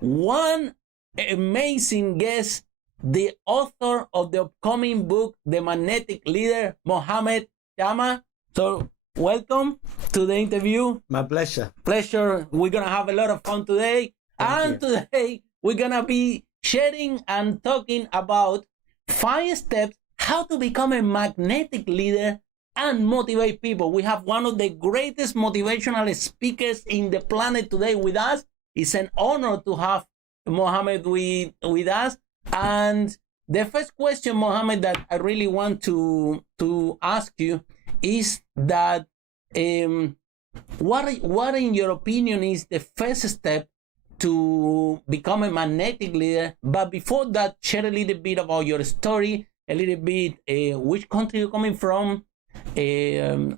one amazing guest, the author of the upcoming book, The Magnetic Leader, Mohamed Jama. So welcome to the interview. My pleasure. Pleasure. We're going to have a lot of fun today. Thank you. Today we're going to be sharing and talking about 5 steps how to become a magnetic leader and motivate people. We have one of the greatest motivational speakers in the planet today with us. It's an honor to have Mohamed with us. And the first question, Mohamed, that I really want to ask you is that what in your opinion is the first step to become a magnetic leader? But before that, share a little bit about your story, a little bit which country you're coming from,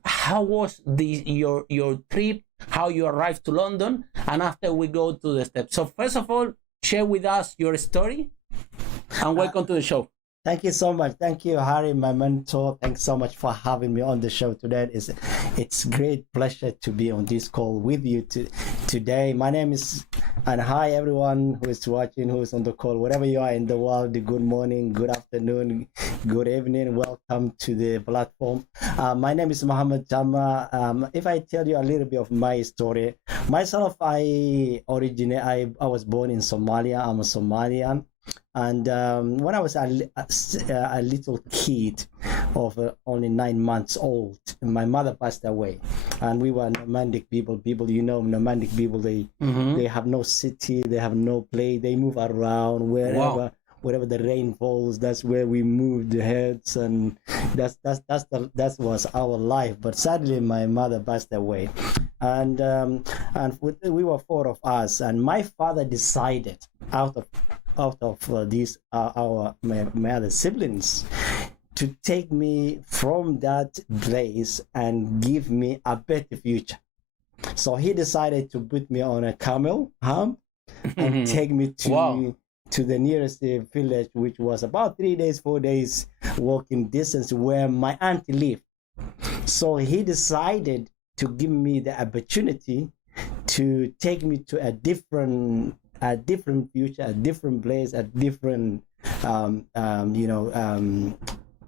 how was your trip, how you arrived to London, and after we go to the steps. So first of all, share with us your story, and welcome to the show. Thank you so much. Thank you, Harry, my mentor. Thanks so much for having me on the show today. It's great pleasure to be on this call with you today. My name is, and hi everyone who is watching, who is on the call, wherever you are in the world. Good morning, good afternoon, good evening. Welcome to the platform. My name is Mohamed Jama. If I tell you a little bit of my story, myself, I was born in Somalia. I'm a Somalian. And when I was a little kid of only 9 months old, my mother passed away, and we were nomadic people. Nomadic people, they have no city, they have no place, they move around wherever the rain falls. That's where we moved the heads, and that was our life. But sadly, my mother passed away, and we were 4 of us, and my father decided out of these my other siblings to take me from that place and give me a better future. So he decided to put me on a camel hump and take me to the nearest village, which was about 3 days, 4 days walking distance where my auntie lived. So he decided to give me the opportunity to take me to a different future, a different place, a different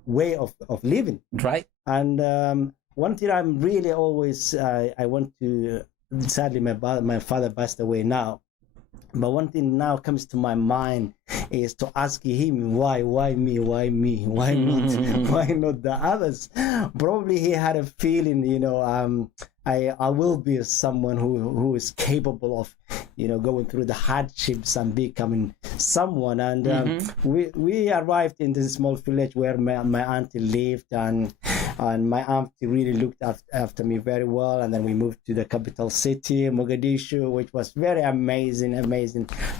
way of living. Right. And one thing I'm really always I want to, sadly my father passed away now, but one thing now comes to my mind is to ask him why me, why not the others. Probably he had a feeling, I will be someone who is capable of going through the hardships and becoming someone. And we arrived in this small village where my auntie lived, and my auntie really looked after me very well. And then we moved to the capital city, Mogadishu, which was very amazing,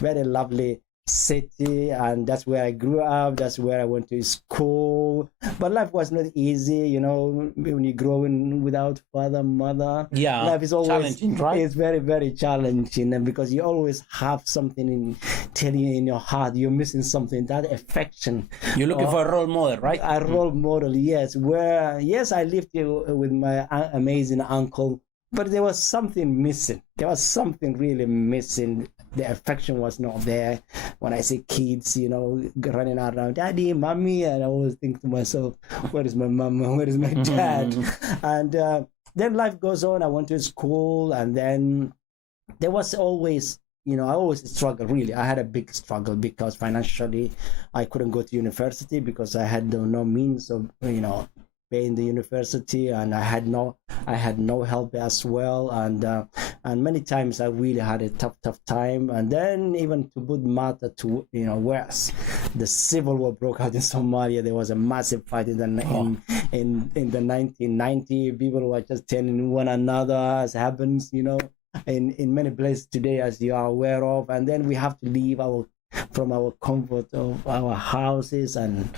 very lovely city, and that's where I grew up. That's where I went to school. But life was not easy, when you're growing without father, mother. Yeah, life is always challenging, right? It's very, very challenging, and because you always have something telling you in your heart you're missing something. That affection. You're looking for a role model, right? A role model, yes. I lived here with my amazing uncle, but there was something missing. There was something really missing. The affection was not there. When I say kids, running around, daddy, mommy, and I always think to myself, where is my mama? Where is my dad? And then life goes on. I went to school, and then there was always, I always struggled, really. I had a big struggle because financially I couldn't go to university because I had no means of, paying the university, and I had no help as well, and many times I really had a tough time. And then even to put matter to worse, the civil war broke out in Somalia. There was a massive fight in the 1990. People were just telling one another, as happens in many places today, as you are aware of. And then we have to leave from our comfort of our houses and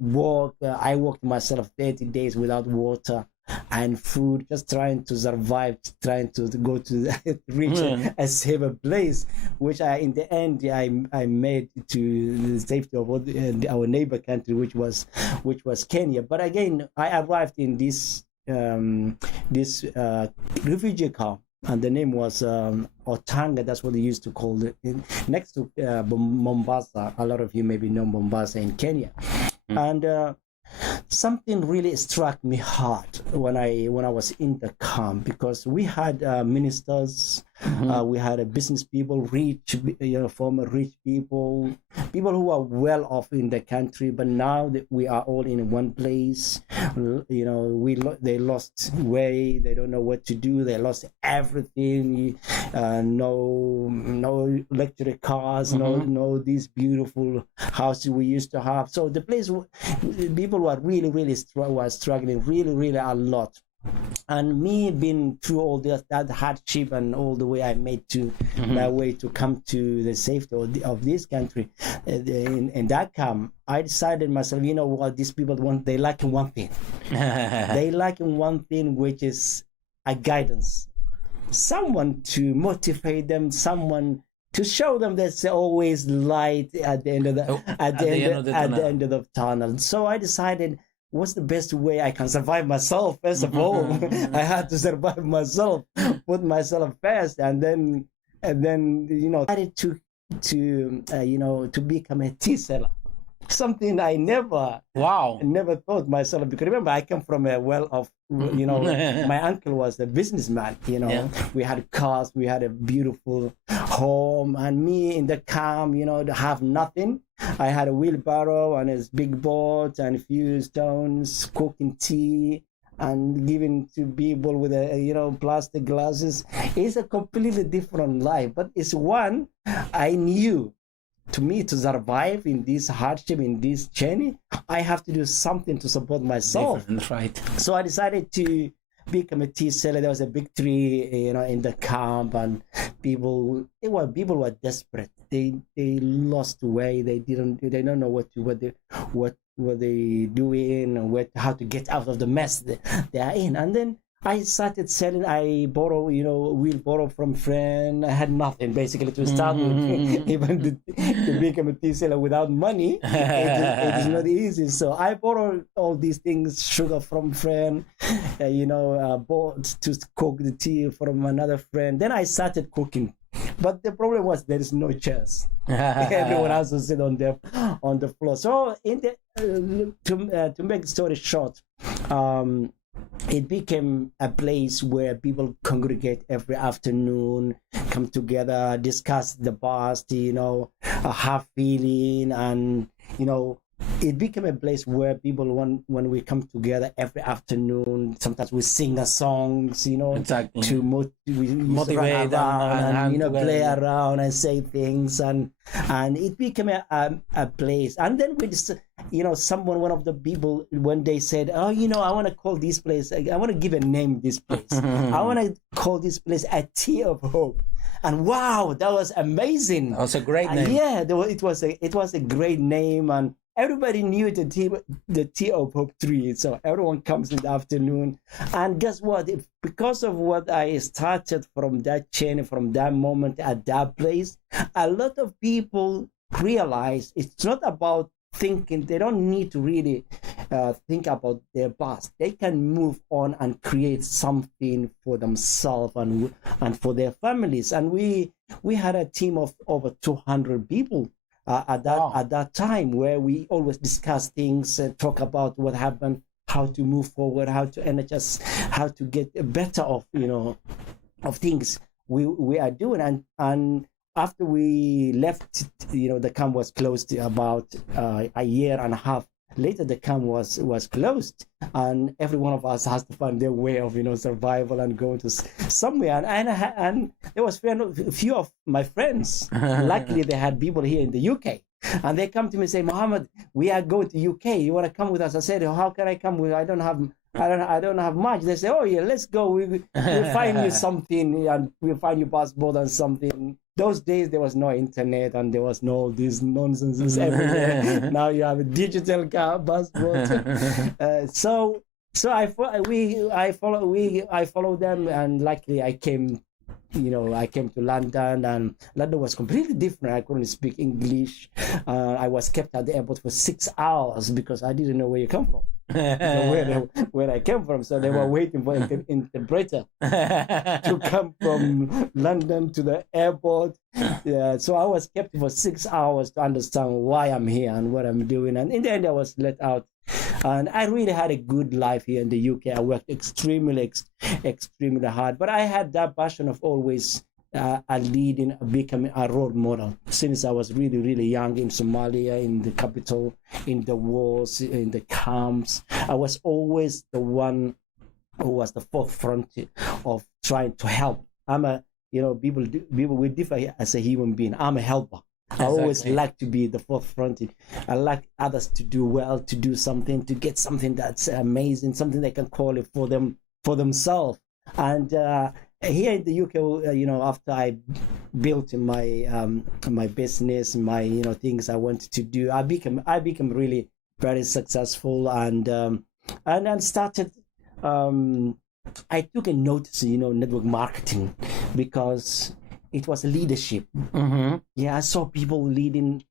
walk. I walked myself 30 days without water and food, just trying to survive, trying to go to reach a safer place, which in the end I made to the safety of our neighbor country, which was Kenya. But again, I arrived in this refugee camp and the name was Otanga. That's what they used to call it. Next to Mombasa. A lot of you maybe know Mombasa in Kenya. And something really struck me hard when I was in the camp, because we had ministers, we had business people, rich, former rich people who are well off in the country, but now that we are all in one place, they lost way, they don't know what to do, they lost everything, no luxury cars, no these beautiful houses we used to have. So the place, people were really struggling really a lot. And me being through all that hardship and all the way I made to my way to come to the safety of this country, in that camp, I decided myself, you know what, these people they lack one thing. They lack one thing, which is a guidance, someone to motivate them, someone to show them there's always light at the end of the end of the tunnel. So I decided, what's the best way I can survive myself? First of all, I had to survive myself, put myself first, and then started to become a tea seller. Something I never thought myself, because remember, I come from a well-off, my uncle was a businessman, we had cars, we had a beautiful home, and me in the camp, to have nothing. I had a wheelbarrow and a big boat and a few stones, cooking tea and giving to people with plastic glasses. It's a completely different life, but it's one I knew. To me, to survive in this hardship, in this journey, I have to do something to support myself. That's right. So I decided to become a tea seller. There was a big tree, in the camp, and people were desperate. They lost way. They don't know what they doing, and how to get out of the mess they are in. And then I started selling. I we'll borrow from friend. I had nothing basically to start with. Even to become a tea seller without money, it is not easy. So I borrowed all these things, sugar from friend, bought to cook the tea from another friend. Then I started cooking. But the problem was there is no chairs. Everyone has to sit on the floor. So to make the story short, it became a place where people congregate every afternoon, come together, discuss the past, have feeling, and it became a place where people, when we come together every afternoon, sometimes we sing a songs, exactly, to motivate and play around and say things, and it became a place. And then we just, one of the people one day said, I want to call this place, I want to give a name this place. I want to call this place a Tea of Hope. And wow, that was amazing. That was a great name. Yeah, it was a great name, and everybody knew the Tea of Hope tree. So everyone comes in the afternoon. And guess what? Because of what I started from that chain, from that moment at that place, a lot of people realize it's not about thinking. They don't need to really think about their past. They can move on and create something for themselves and for their families. And we had a team of over 200 people at that time, where we always discuss things and talk about what happened, how to move forward, how to energize, how to get better of things we are doing. And after we left, the camp was closed about a year and a half later. The camp was closed, and every one of us has to find their way of survival and going to somewhere. And there was a few of my friends. Luckily, they had people here in the UK, and they come to me and say, Mohamed, we are going to UK. You want to come with us? I said, how can I come with? I don't have much. They say, oh yeah, let's go. We'll find you something, and we'll find you passport and something. Those days there was no internet and there was no all this nonsense everywhere. Now you have a digital passport. So I follow them, and luckily I came I came to London, and London was completely different. I couldn't speak English. I was kept at the airport for 6 hours because I didn't know where you come from, where I came from. So they were waiting for an interpreter to come from London to the airport. Yeah, so I was kept for 6 hours to understand why I'm here and what I'm doing. And in the end, I was let out. And I really had a good life here in the UK. I worked extremely hard, but I had that passion of always leading, becoming a role model since I was really, really young in Somalia, in the capital, in the wars, in the camps. I was always the one who was the forefront of trying to help. People we differ as a human being. I'm a helper. Exactly. I always like to be the forefront. I like others to do well, to do something, to get something that's amazing, something they can call it for themselves. And here in the UK, after I built my business, my things I wanted to do, I became really very successful, and started. I took a notice, network marketing, because it was leadership. Mm-hmm. Yeah, I saw people leading,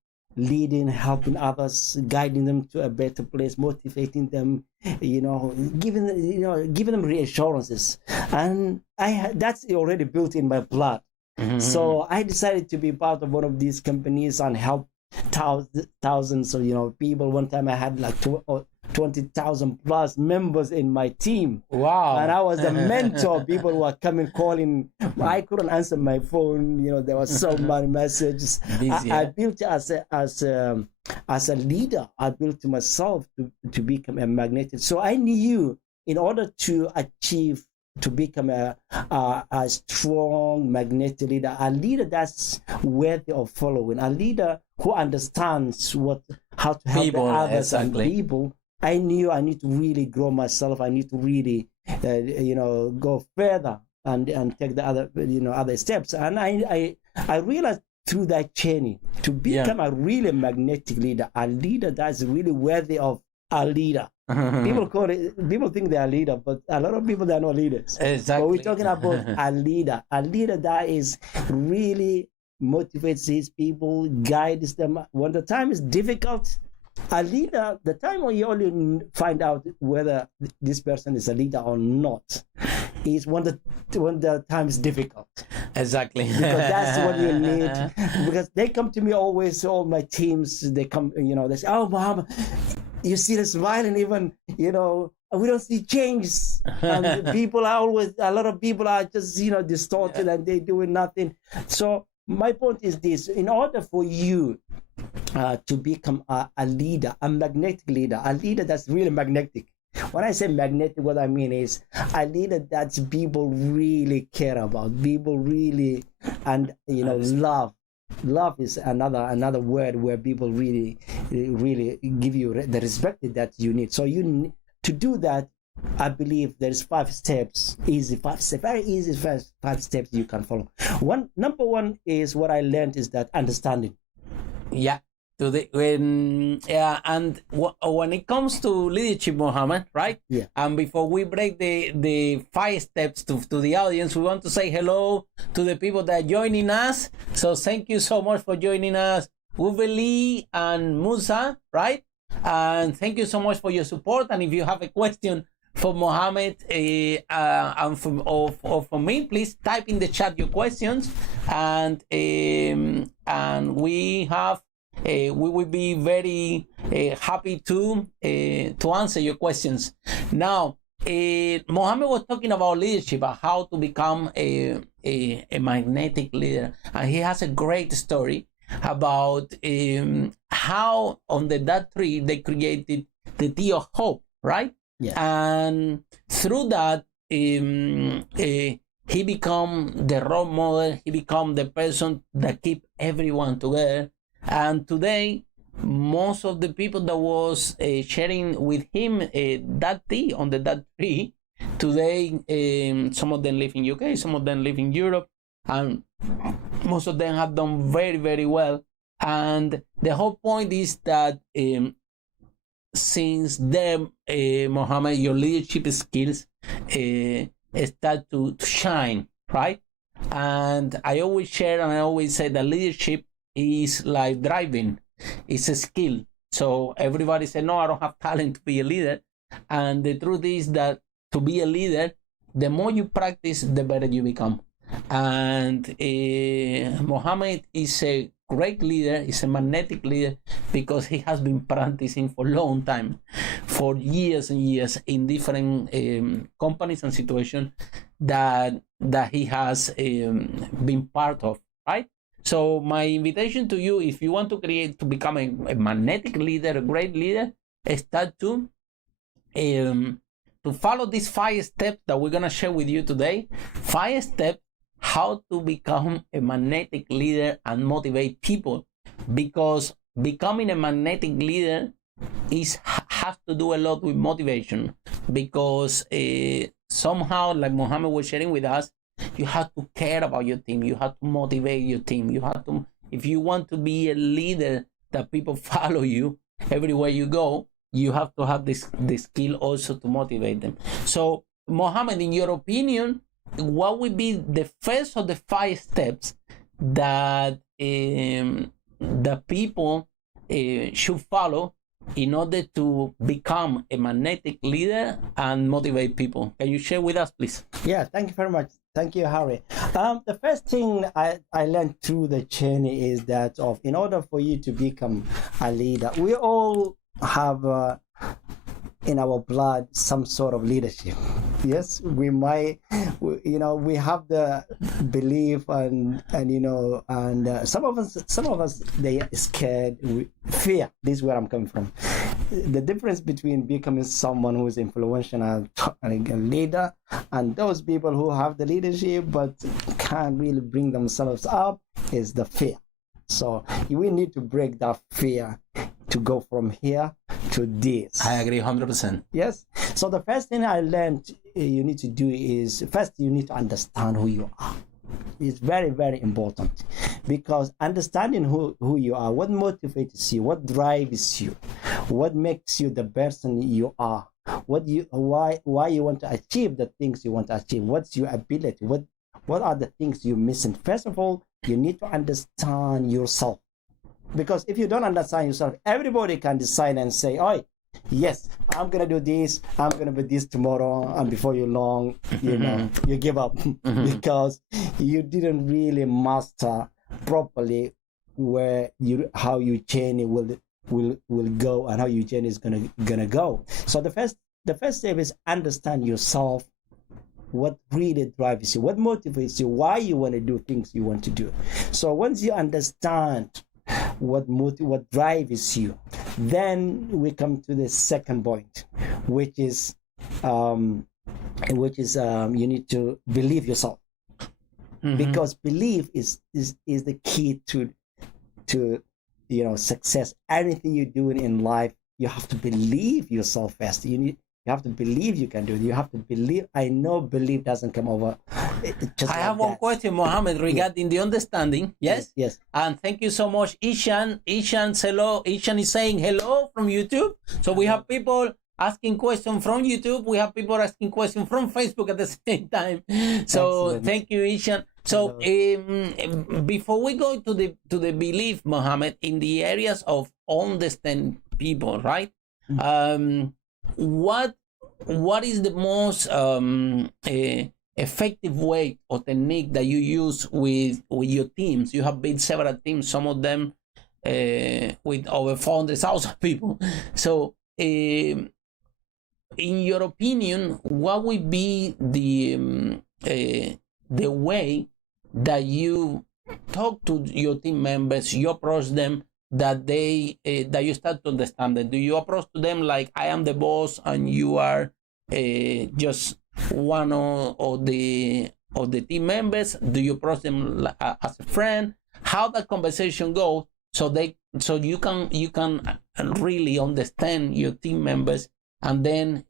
helping others, guiding them to a better place, motivating them, giving them reassurances, and that's already built in my blood. Mm-hmm. So I decided to be part of one of these companies and help thousands of people. One time I had like 20,000 plus members in my team. Wow. And I was the mentor. People were coming, calling. I couldn't answer my phone. There were so many messages. I built as a leader. I built to myself to become a magnetic. So I knew in order to become a strong magnetic leader, a leader that's worthy of following, a leader who understands how to help people, others and people. I knew I need to really grow myself. I need to really, go further and take the other steps. And I realized through that journey to become a really magnetic leader, a leader that's really worthy of a leader. People think they are leader, but a lot of people, they are not leaders. Exactly. But we're talking about a leader that is really motivates his people, guides them when the time is difficult. A leader, the time when you only find out whether this person is a leader or not, is when the time is difficult. Exactly. Because that's what you need. Because they come to me always, all my teams, they come, they say, "Oh, Mohamed, you see the smiling, even, we don't see change." And a lot of people are just, distorted, and they're doing nothing. So my point is this: in order for you to become a leader, a magnetic leader, a leader that's really magnetic. When I say magnetic, what I mean is a leader that people really care about, people really, and love. Love is another word where people really give you the respect that you need. So to do that, I believe there's 5 steps, very easy 5 steps you can follow. Number one is what I learned is that understanding. Yeah. When it comes to leadership, Mohamed, right? Yeah. And before we break the 5 steps to the audience, we want to say hello to the people that are joining us. So thank you so much for joining us, Uveli and Musa, right? And thank you so much for your support. And if you have a question for Mohamed and for me, please type in the chat your questions, and we will be very happy to answer your questions. Now, Mohamed was talking about leadership, how to become a magnetic leader, and he has a great story about how on that tree they created the Tea of Hope, right? Yeah. And through that, he become the role model. He become the person that keep everyone together. And today, most of the people that was sharing with him that tea on that tree, today some of them live in UK, some of them live in Europe, and most of them have done very, very well. And the whole point is that since then, Mohamed, your leadership skills start to shine, right? And I always share and I always say that leadership is like driving. It's a skill. So everybody say, no, I don't have talent to be a leader. And the truth is that to be a leader, the more you practice, the better you become. And Mohamed is a great leader, is a magnetic leader, because he has been practicing for a long time, for years and years, in different companies and situations that he has been part of, right? So my invitation to you, if you want to become a magnetic leader, a great leader, start to follow these 5 steps that we're going to share with you today. 5 steps how to become a magnetic leader and motivate people, because becoming a magnetic leader has to do a lot with motivation, because somehow, like Mohamed was sharing with us, you have to care about your team, you have to motivate your team, you have to, if you want to be a leader that people follow you everywhere you go, you have to have this skill also to motivate them. So Mohamed, in your opinion, what would be the first of the 5 steps that the people should follow in order to become a magnetic leader and motivate people? Can you share with us, please? Yeah, thank you very much. Thank you, Harry. The first thing I learned through the journey is that in order for you to become a leader, we all have in our blood some sort of leadership. Yes, we might, we have the belief and some of us they are scared, fear. This is where I'm coming from. The difference between becoming someone who is influential and a leader, and those people who have the leadership but can't really bring themselves up, is the fear. So we need to break that fear to go from here to this. I agree 100%. Yes. So the first thing I learned you need to do is, first you need to understand who you are. It's very, very important, because understanding who you are, what motivates you, what drives you, what makes you the person you are, why you want to achieve the things you want to achieve, what's your ability, what are the things you're missing. First of all, you need to understand yourself, because if you don't understand yourself, everybody can decide and say, oh yes, I'm gonna do this, I'm gonna do this tomorrow, and before you long, you give up because you didn't really master properly how your journey will go and how your journey is gonna go. So the first step is understand yourself, what really drives you, what motivates you, why you want to do things you want to do. So once you understand what drives you, then we come to the second point, which is you need to believe yourself, because belief is the key to success. Anything you're doing in life, you have to believe yourself first. You have to believe you can do it. You have to believe. I know belief doesn't come over. I have one question, Mohamed, regarding the understanding. Yes? Yes. And thank you so much, Ishan. Ishan's hello. Ishan is saying hello from YouTube. So we have people asking questions from YouTube. We have people asking questions from Facebook at the same time. So excellent. Thank you, Ishan. So before we go to the belief, Mohamed, in the areas of understand people, right? What is the most effective way or technique that you use with your teams? You have built several teams, some of them with over 400,000 people. So in your opinion, what would be the way that you talk to your team members, you approach them, that you start to understand them? Do you approach to them like, I am the boss and you are just one of the team members? Do you approach them as a friend? How that conversation goes, so you can really understand your team members, and then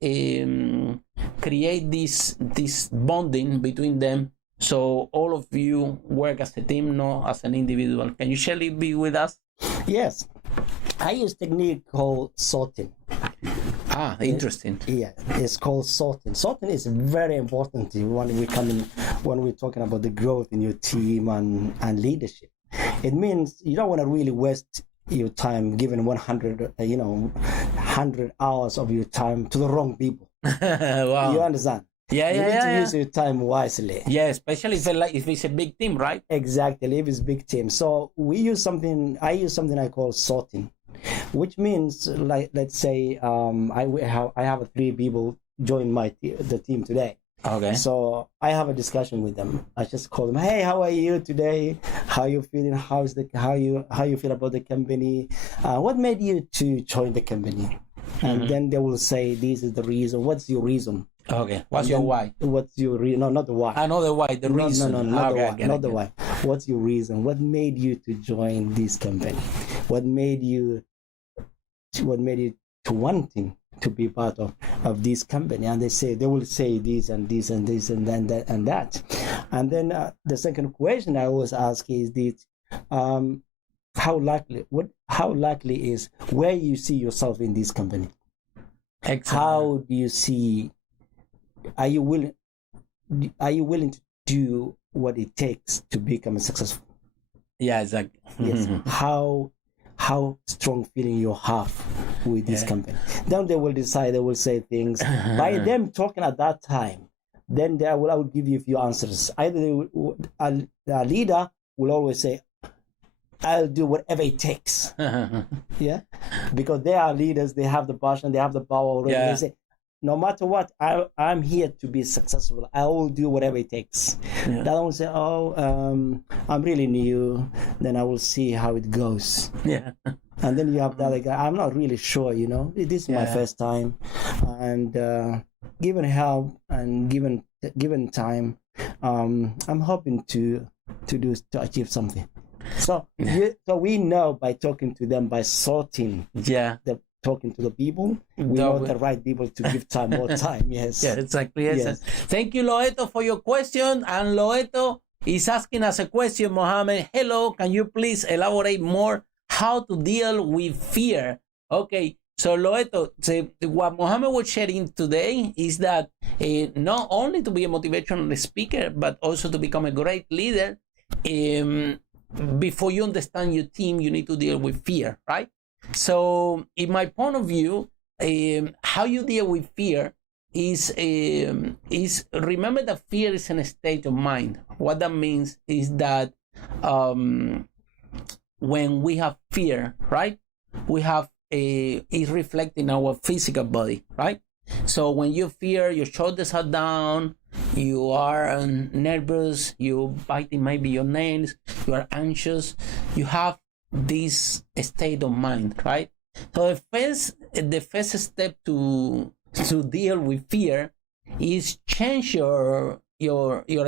create this bonding between them, so all of you work as a team, not as an individual. Can you share it with us? Yes, I use a technique called sorting. Interesting. It's called sorting. Sorting is very important when we're talking about the growth in your team and leadership. It means you don't want to really waste your time giving 100 hours of your time to the wrong people. Wow. You understand? Yeah, you need to use your time wisely. Yeah, especially if it's a big team, right? Exactly, if it's big team. So I use something I call sorting, which means, like, let's say I have 3 people join the team today. Okay. So I have a discussion with them. I just call them, hey, how are you today? How you feeling? How you feel about the company? What made you to join the company? And then they will say, this is the reason. What's your reason? Okay. What's your why? What's your reason? No, not the why. I know the why. The reason. No, not the why. Not the why. What's your reason? What made you to join this company? What made you to wanting to be part of this company? And they will say this and this and this and then that and that. And then the second question I always ask is this: how likely is where you see yourself in this company? Excellent. How do you see? Are you willing to do what it takes to become successful? Yeah, exactly. Yes. How strong feeling you have with this company? Then they will decide. They will say things. By them talking at that time, then I will give you a few answers. Either a leader will always say, I'll do whatever it takes. Yeah, because they are leaders. They have the passion. They have the power already. Yeah. They say, no matter what, I'm here to be successful. I will do whatever it takes. Yeah. Then I will say, I'm really new. Then I will see how it goes. Yeah. And then you have the other guy. I'm not really sure. This is my first time, and given help and given time, I'm hoping to achieve something. So we know by talking to them, by sorting, talking to the people, we know the right people to give time, more time. Yes. Yeah, exactly. Yes. Thank you, Loeto, for your question. And Loeto is asking us a question, Mohamed. Hello, can you please elaborate more how to deal with fear? Okay. So, Loeto, what Mohamed was sharing today is that not only to be a motivational speaker, but also to become a great leader, before you understand your team, you need to deal with fear, right? So, in my point of view, how you deal with fear is remember that fear is a state of mind. What that means is that when we have fear, right, we have it's reflecting our physical body, right? So when you fear, your shoulders are down, you are nervous, you biting maybe your nails, you are anxious, you have this state of mind, right? So the first step to deal with fear is change your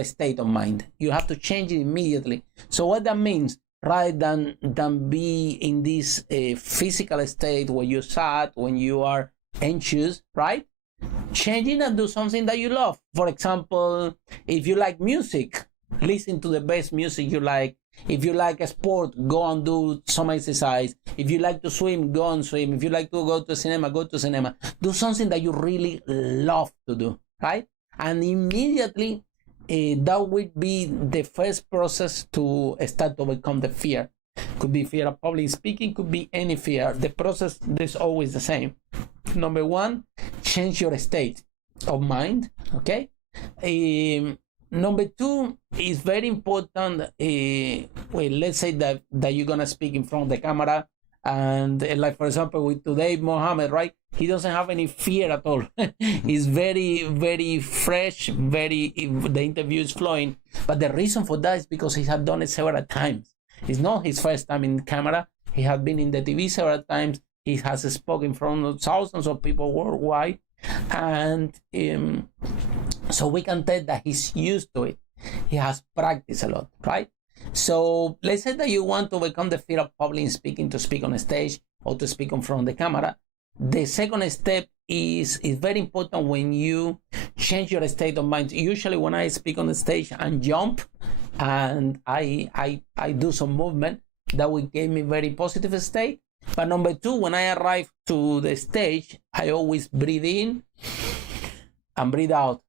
state of mind. You have to change it immediately. So what that means, rather than be in this physical state where you're sad, when you are anxious, right? Changing and do something that you love. For example, if you like music, listen to the best music you like. If you like a sport, go and do some exercise. If you like to swim, go and swim. If you like to go to cinema, go to cinema. Do something that you really love to do, right? And immediately, that would be the first process to start to overcome the fear. Could be fear of public speaking, could be any fear. The process is always the same. Number one, change your state of mind, okay? Number two is very important. Let's say that you're gonna speak in front of the camera, and like for example with today Mohamed, right? He doesn't have any fear at all. He's very, very fresh. The interview is flowing, but the reason for that is because he had done it several times. It's not his first time in camera. He had been in the TV several times. He has spoken in front of thousands of people worldwide, and so we can tell that he's used to it. He has practiced a lot, right? So let's say that you want to overcome the fear of public speaking, to speak on a stage or to speak in front of the camera. The second step is very important when you change your state of mind. Usually when I speak on the stage and jump and I do some movement that will give me very positive state. But number two, when I arrive to the stage, I always breathe in and breathe out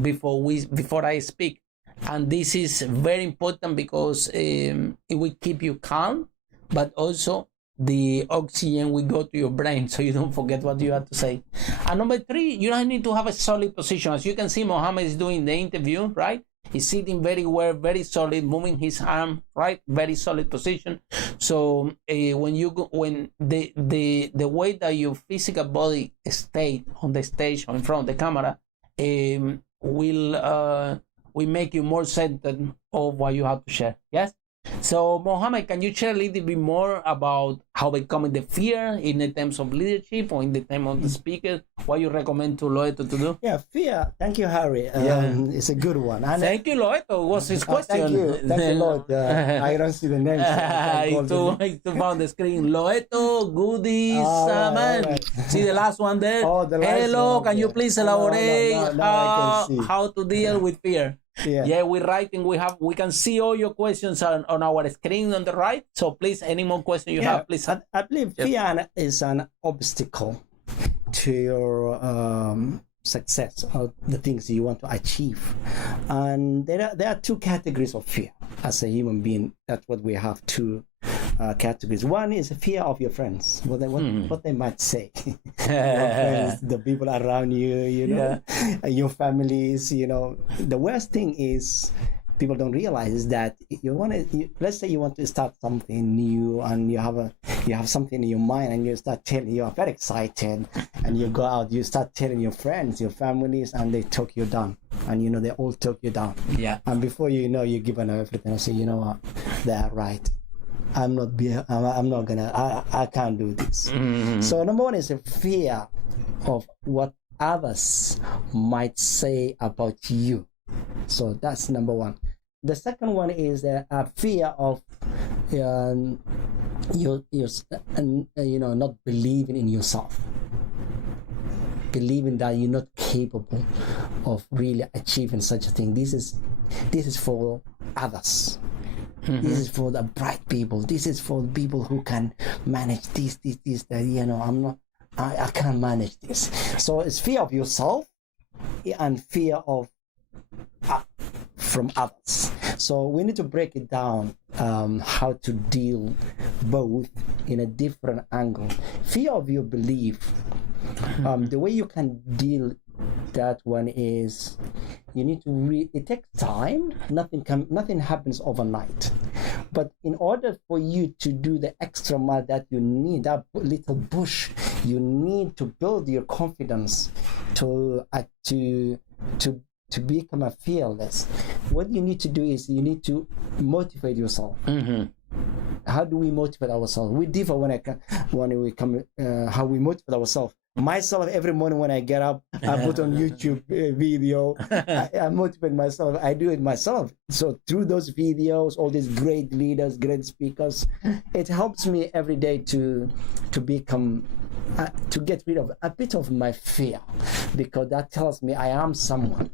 before I speak. And this is very important because it will keep you calm, but also the oxygen will go to your brain so you don't forget what you have to say. And number three, you don't need to have a solid position. As you can see, Mohamed is doing the interview, right? He's sitting very well, very solid, moving his arm, right? Very solid position. So when the way that your physical body stay on the stage or in front of the camera will make you more centered of what you have to share. Yes. So, Mohamed, can you share a little bit more about how becoming the fear in the terms of leadership or in the terms of the speaker? What you recommend to Loeto to do? Yeah, fear. Thank you, Harry. It's a good one. And thank you, Loeto. What's his question? Thank you, Lord. I don't see the name. So it's to found the screen. Loeto, goodies, man. Right. See the last one there? Oh, the last Hello, one, can you please elaborate how to deal with fear? Yeah, we're writing. We can see all your questions on our screen on the right. So please, any more questions you have, please. I believe fear is an obstacle to your success or the things you want to achieve. And there are two categories of fear as a human being. That's what we have, two categories. One is fear of your friends, what they might say. Your friends, the people around you, your families, The worst thing is people don't realize is that let's say you want to start something new and you have something in your mind and you are very excited and you go out, you start telling your friends, your families, and they talk you down. And they all talk you down. Yeah. And before you know, you give them everything and say, you know what, they are right. I can't do this. Mm-hmm. So number one is a fear of what others might say about you. So that's number one. The second one is a fear of not believing in yourself, believing that you're not capable of really achieving such a thing. This is for others. Mm-hmm. This is for the bright people. This is for people who can manage this, that, I can't manage this. So it's fear of yourself and fear of from others. So we need to break it down, how to deal both in a different angle. Fear of your belief. The way you can deal that one is you need to it takes time. Nothing happens overnight. But in order for you to do the extra mile that you need, that little push, you need to build your confidence to become a fearless. What you need to do is you need to motivate yourself. Mm-hmm. How do we motivate ourselves? We differ how we motivate ourselves. Myself, every morning when I get up, I put on YouTube video. I motivate myself. I do it myself. So through those videos, all these great leaders, great speakers, it helps me every day to become, to get rid of a bit of my fear, because that tells me I am someone.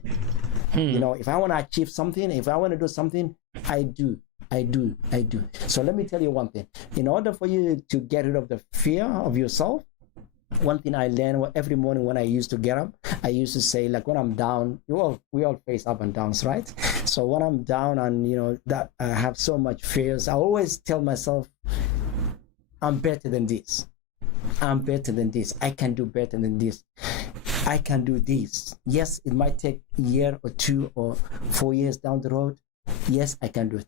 If I want to achieve something, if I want to do something, I do. So let me tell you one thing. In order for you to get rid of the fear of yourself, one thing I learned every morning when I used to get up, I used to say, like, when I'm down, we all face up and downs, right? So when I'm down and that I have so much fears, I always tell myself, I'm better than this. I'm better than this. I can do better than this. I can do this. Yes, it might take a year or 2 or 4 years down the road. Yes, I can do it.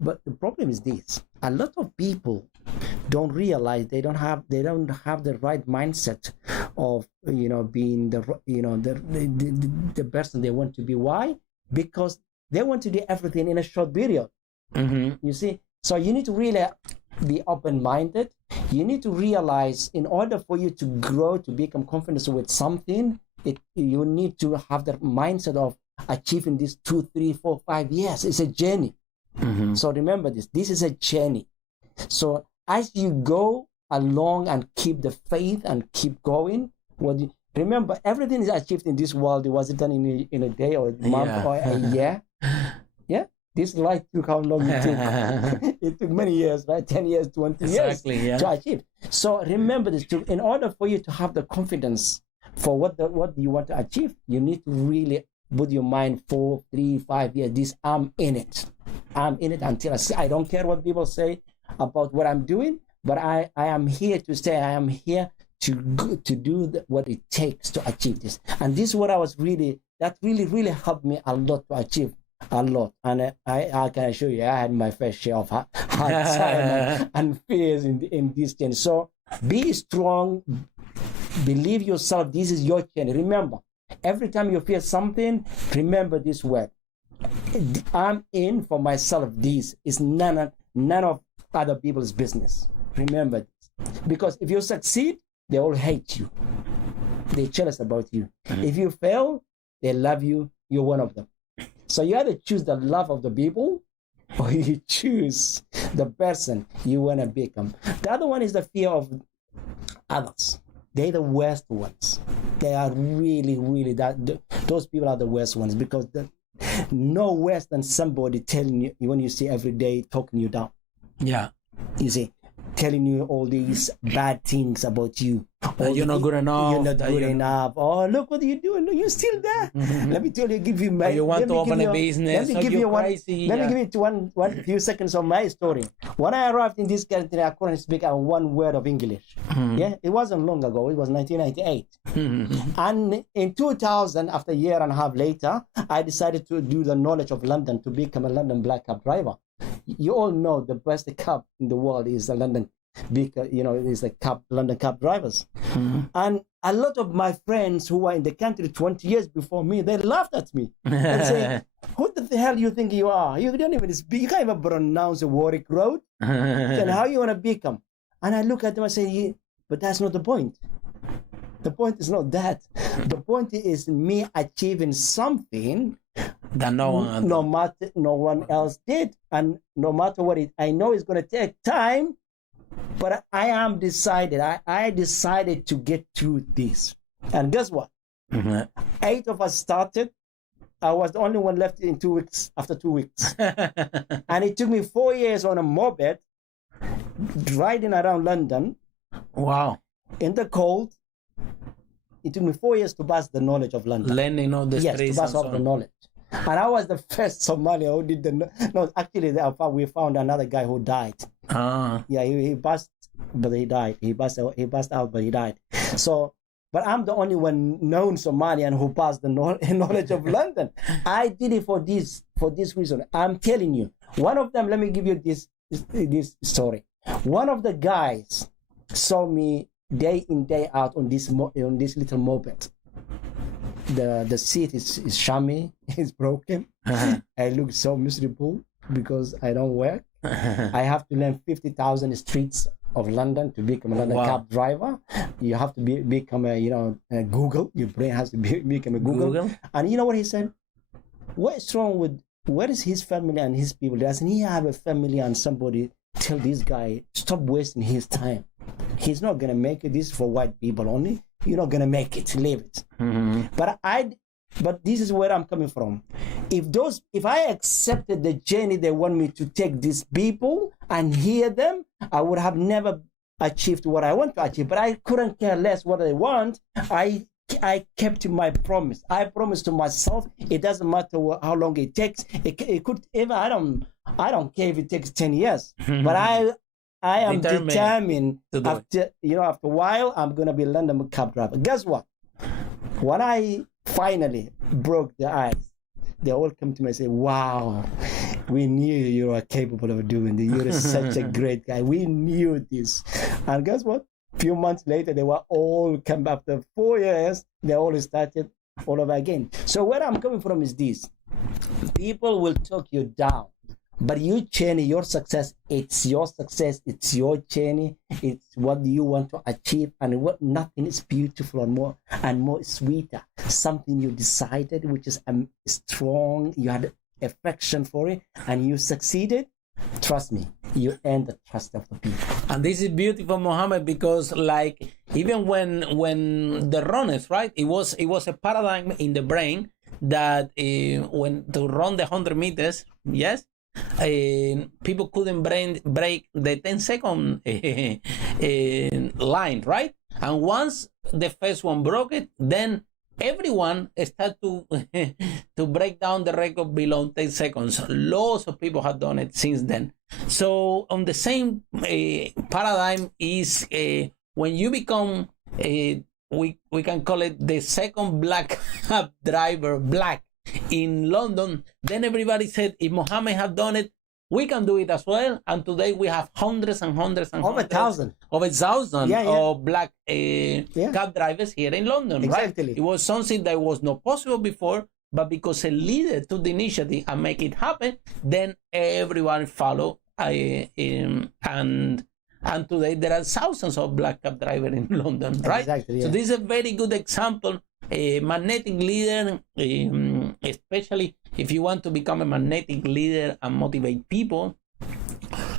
But the problem is this: a lot of people don't realize they don't have the right mindset of being the person they want to be. Why? Because they want to do everything in a short period. Mm-hmm. You see, so you need to really be open-minded. You need to realize, in order for you to grow, to become confident with something, you need to have the mindset of achieving this 2, 3, 4, 5 years. It's a journey. Mm-hmm. So remember this is a journey. So as you go along and keep the faith and keep going, remember, everything is achieved in this world. It wasn't done in a day or a month or a year. Yeah. This life took how long it took? It took many years, right? 10 years, 20 years to achieve. So remember this, in order for you to have the confidence for what you want to achieve, you need to really put your mind 4, 3, 5 years. This, I'm in it. I'm in it until I don't care what people say about what I'm doing, but I am here to stay. I am here to do what it takes to achieve this. And this is what that really helped me a lot to achieve a lot. And I can assure you, I had my fair share of hard time and fears in this journey. So be strong, believe yourself. This is your journey. Remember, every time you feel something, remember this word. I'm in for myself. This is none of other people's business. Remember this. Because if you succeed, they all hate you. They're jealous about you. If you fail, they love you. You're one of them. So you either choose the love of the people, or you choose the person you want to become. The other one is the fear of others. They're the worst ones. They are really those people are the worst ones, because no worse than somebody telling you, when you see every day, talking you down. Yeah. You see, telling you all these bad things about you. You're not good enough. You're not good enough. Oh, look what you're doing. You're still there. Let me tell you, you want to open a business. Let me give you one few seconds of my story. When I arrived in this country, I couldn't speak one word of English. Yeah, it wasn't long ago. It was 1998. And in 2000, after a year and a half later, I decided to do the knowledge of London to become a London black cab driver. You all know the best cab in the world is the London, is the London cab drivers. And a lot of my friends who were in the country 20 years before me, they laughed at me and say, "Who the hell you think you are? You don't even speak. You can't even pronounce a Warwick Road. Then how you want to become?" And I look at them and say, "But that's not the point. The point is not that. The point is me achieving something that no one else did, and no matter what I know it's going to take time, but I am decided. I decided to get through this. And guess what? 8 of us started. I was the only one left in 2 weeks. After 2 weeks, and it took me 4 years on a moped, riding around London. Wow! In the cold. It took me 4 years to pass the knowledge of London. Learning all the streets. Yes, to pass all the knowledge. And I was the first Somali who did actually, we found another guy who died. Yeah, he passed, but he died. He passed out, but he died. So, but I'm the only one known Somalian who passed the knowledge of London. I did it for this reason. I'm telling you. One of them, let me give you this story. One of the guys saw me day in, day out on this little moped. The seat is shammy, it's broken. I look so miserable because I don't work. I have to learn 50,000 streets of London to become a London cab driver. You have to become a Google. Your brain has to become a Google. And you know what he said? What's wrong with, where is his family and his people? Doesn't he have a family? And somebody tell this guy, stop wasting his time. He's not going to make it. This is for white people only. You're not going to make it. Leave it. But this is where I'm coming from. If I accepted the journey they want me to take these people and hear them, I would have never achieved what I want to achieve. But I couldn't care less what I want. I kept my promise. I promised to myself, it doesn't matter how long it takes. It could even, I don't care if it takes 10 years. But I am determined after a while, I'm going to be a London cab driver. Guess what? When I finally broke the ice, they all come to me and say, wow, we knew you were capable of doing this. You're such a great guy. We knew this. And guess what? A few months later, they were all come back. After 4 years, they all started all over again. So where I'm coming from is this. People will talk you down. But your journey, your success, it's your success, it's your journey, it's what you want to achieve, and nothing is beautiful and more sweeter. Something you decided, which is strong, you had affection for it, and you succeeded. Trust me, you earn the trust of the people. And this is beautiful, Mohamed, because even when the runners, right, it was a paradigm in the brain that when to run the 100 meters, yes, people couldn't break the 10-second line, right? And once the first one broke it, then everyone started to to break down the record below 10 seconds. Lots of people have done it since then. So on the same paradigm is when you become we can call it the second black cab driver black in London, then everybody said if Mohamed had done it, we can do it as well. And today we have hundreds and hundreds and over hundreds, 1,000 of black cab drivers here in London. Exactly. Right? It was something that was not possible before, but because a leader took the initiative and make it happen, then everyone followed. And today there are thousands of black cab drivers in London, right? Exactly, yeah. So this is a very good example. A magnetic leader, especially if you want to become a magnetic leader and motivate people,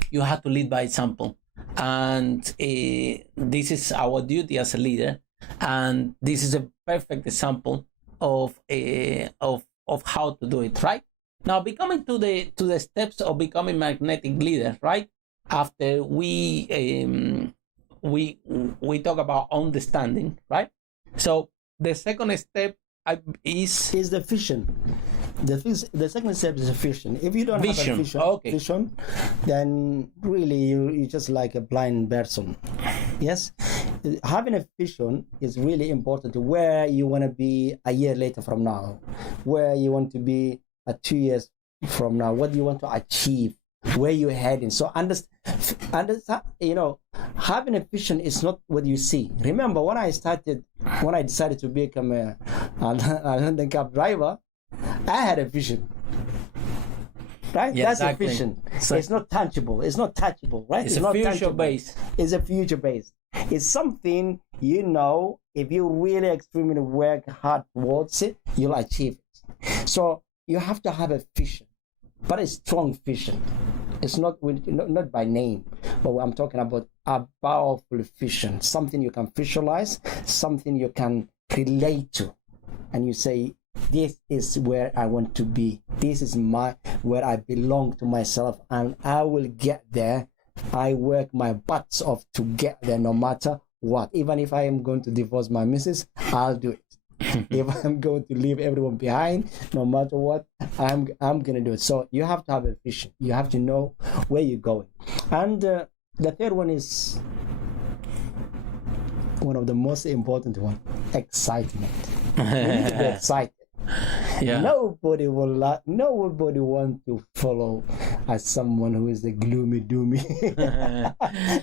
you have to lead by example. And this is our duty as a leader. And this is a perfect example of how to do it, right? Now, becoming to the steps of becoming magnetic leader, right? After we talk about understanding, right? So the second step is the vision. The second step is a vision. If you don't have a vision, then really you're just like a blind person. Yes, having a vision is really important to where you want to be a year later from now, where you want to be 2 years from now, what you want to achieve, where you're heading. So understand, having a vision is not what you see. Remember, when I decided to become a London cab driver, I had a vision. Right? Yeah, that's exactly. a vision. So it's not tangible. It's not touchable, right? It's a not future tangible. based. It's a future based. It's something if you really extremely work hard towards it, you'll achieve it. So you have to have a vision, but a strong vision. It's not by name, but I'm talking about a powerful vision, something you can visualize, something you can relate to, and you say, this is where I want to be. This is where I belong to myself, and I will get there. I work my butts off to get there, no matter what. Even if I am going to divorce my missus, I'll do it. If I'm going to leave everyone behind, no matter what, I'm gonna do it. So you have to have a vision. You have to know where you're going. And the third one is one of the most important one: excitement. You need to be excited. Yeah. Nobody want to follow as someone who is a gloomy doomy.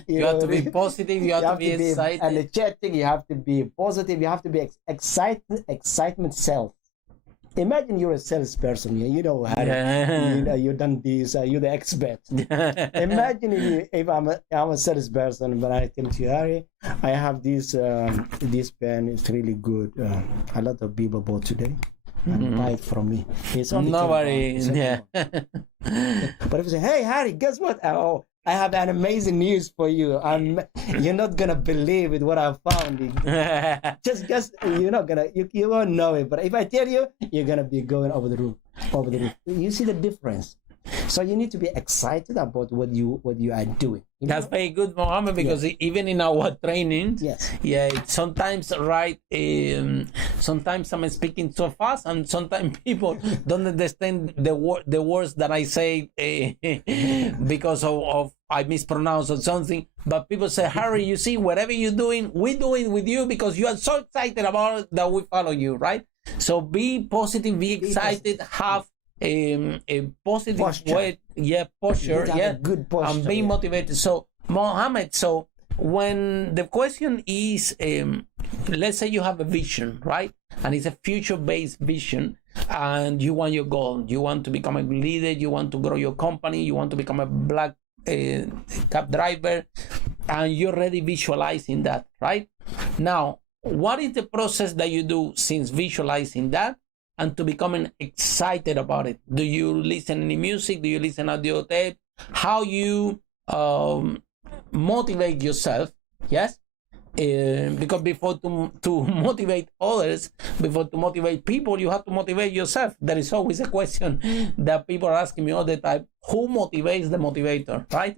you have to be positive. You have to be excited. Energetic. You have to be positive. You have to be excitement self. Imagine you're a salesperson. Harry, you've done this. You're the expert. Imagine if I'm a salesperson, but I tell you, Harry, I have this pen. It's really good. A lot of people bought today. And buy it from me. It's only nobody. Yeah. But if you say, "Hey, Harry, guess what? Oh, I have an amazing news for you. You're not gonna believe it. What I found. Just you're not gonna. You won't know it. But if I tell you, you're gonna be going over the roof. You see the difference. So you need to be excited about what you are doing. That's very good, Mohamed, because even in our trainings, sometimes sometimes I'm speaking so fast, and sometimes people don't understand the words that I say because of I mispronounce or something. But people say, Harry, you see, whatever you're doing, we do it with you because you are so excited about it that we follow you, right? So be positive, be excited, have a positive way, posture, good posture, and be motivated. So, Mohamed, when the question is, let's say you have a vision, right? And it's a future-based vision, and you want your goal, you want to become a leader, you want to grow your company, you want to become a black cab driver, and you're already visualizing that, right? Now, what is the process that you do since visualizing that and to becoming excited about it? Do you listen any music? Do you listen audio tape? How you motivate yourself, yes, because before to motivate others, before to motivate people, you have to motivate yourself. There is always a question that people are asking me all the time: who motivates the motivator, right?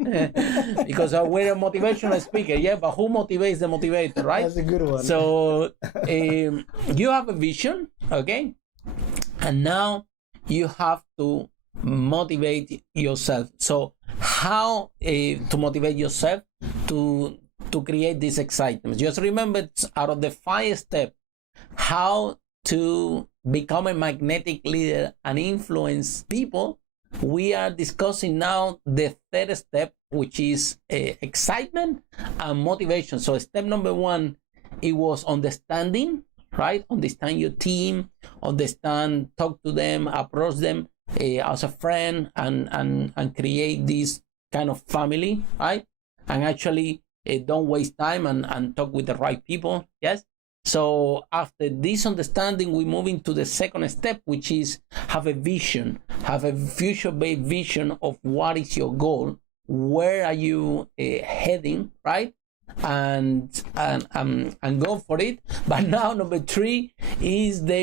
Because we're a motivational speaker, yeah, but who motivates the motivator, right? That's a good one. So you have a vision, okay, and now you have to motivate yourself. So how to motivate yourself to create this excitement? Just remember, out of the 5 steps, how to become a magnetic leader and influence people, we are discussing now the 3rd step, which is excitement and motivation. So step number 1, it was understanding, right? Understand your team, talk to them, approach them as a friend, and create this kind of family, right? And actually don't waste time and talk with the right people. Yes. So after this understanding, we move into the 2nd step, which is have a vision, have a future-based vision of what is your goal, where are you heading, right? And go for it. But now number 3 is one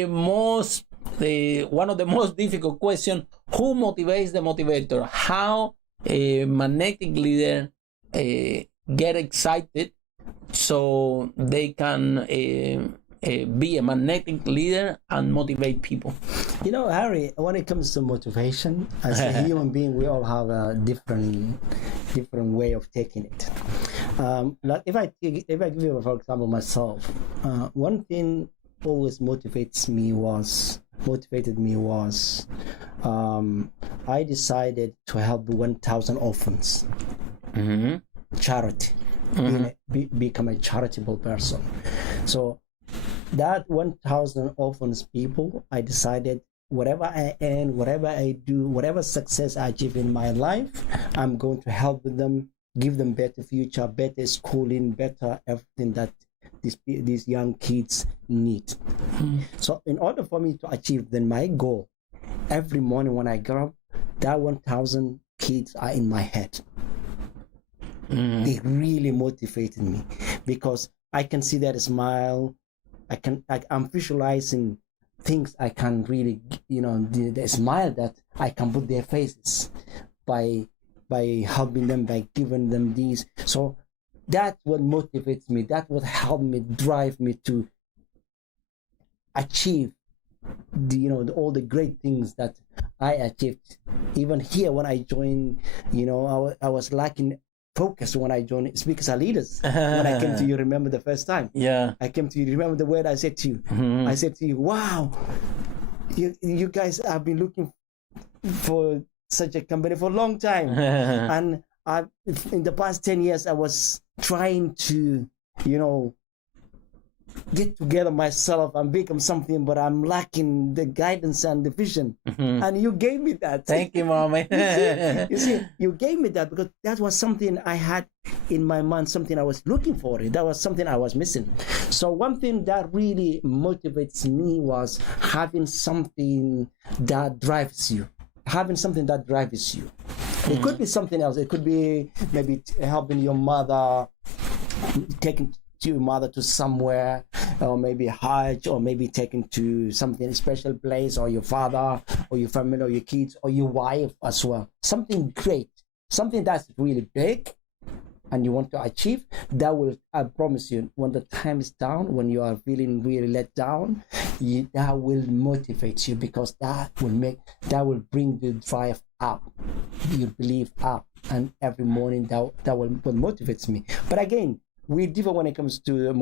of the most difficult questions: who motivates the motivator? How a magnetic leader get excited so they can be a magnetic leader and motivate people? You know, Harry, when it comes to motivation, as a human being, we all have a different way of taking it. Like if I give you, for example, myself, one thing always motivated me was I decided to help 1,000 orphans. Mm-hmm. Charity. Mm-hmm. Become a charitable person. So that 1,000 orphans people, I decided whatever I earn, whatever I do, whatever success I achieve in my life, I'm going to help them, give them better future, better schooling, better everything that these young kids need. Mm-hmm. So in order for me to achieve then my goal, every morning when I get up, that 1,000 kids are in my head. Mm-hmm. They really motivated me because I can see that smile. I'm visualizing things I can really, the smile that I can put their faces by helping them, by giving them these. So that's what motivates me. That what helped me, drive me to achieve all the great things that I achieved. Even here when I joined, I was lacking focus when I joined Speakers Are Leaders. When I came to you, remember the first time? Yeah. I came to you, remember the word I said to you? Mm-hmm. I said to you, wow, you guys have been looking for such a company for a long time. And in the past 10 years, I was trying to, get together myself and become something, but I'm lacking the guidance and the vision. Mm-hmm. And you gave me that. Thank you, Mama. you see, you gave me that because that was something I had in my mind, something I was looking for. That was something I was missing. So one thing that really motivates me was having something that drives you. Having something that drives you. It could be something else. It could be maybe helping your mother, taking your mother to somewhere, or maybe Hajj, or maybe taken to something special place, or your father, or your family, or your kids, or your wife as well. Something great, something that's really big, and you want to achieve. That will, I promise you, when the time is down, when you are feeling really let down, that will motivate you, because that will bring the drive up, your belief up, and every morning that will motivates me. But again, we differ when it comes to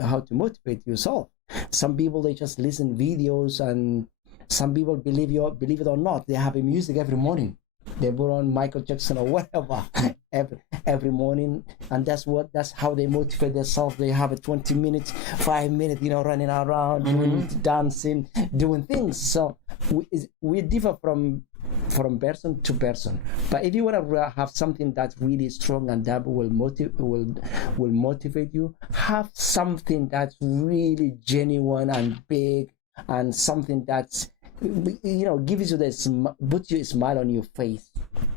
how to motivate yourself. Some people, they just listen videos, and some people, believe it or not, they have a music every morning. They put on Michael Jackson or whatever every morning, and that's how they motivate themselves. They have a 20 minutes, 5 minutes, running around, doing dancing, doing things. So we differ from person to person. But if you want to have something that's really strong and that will motivate you, have something that's really genuine and big, and something that's gives you puts you a smile on your face.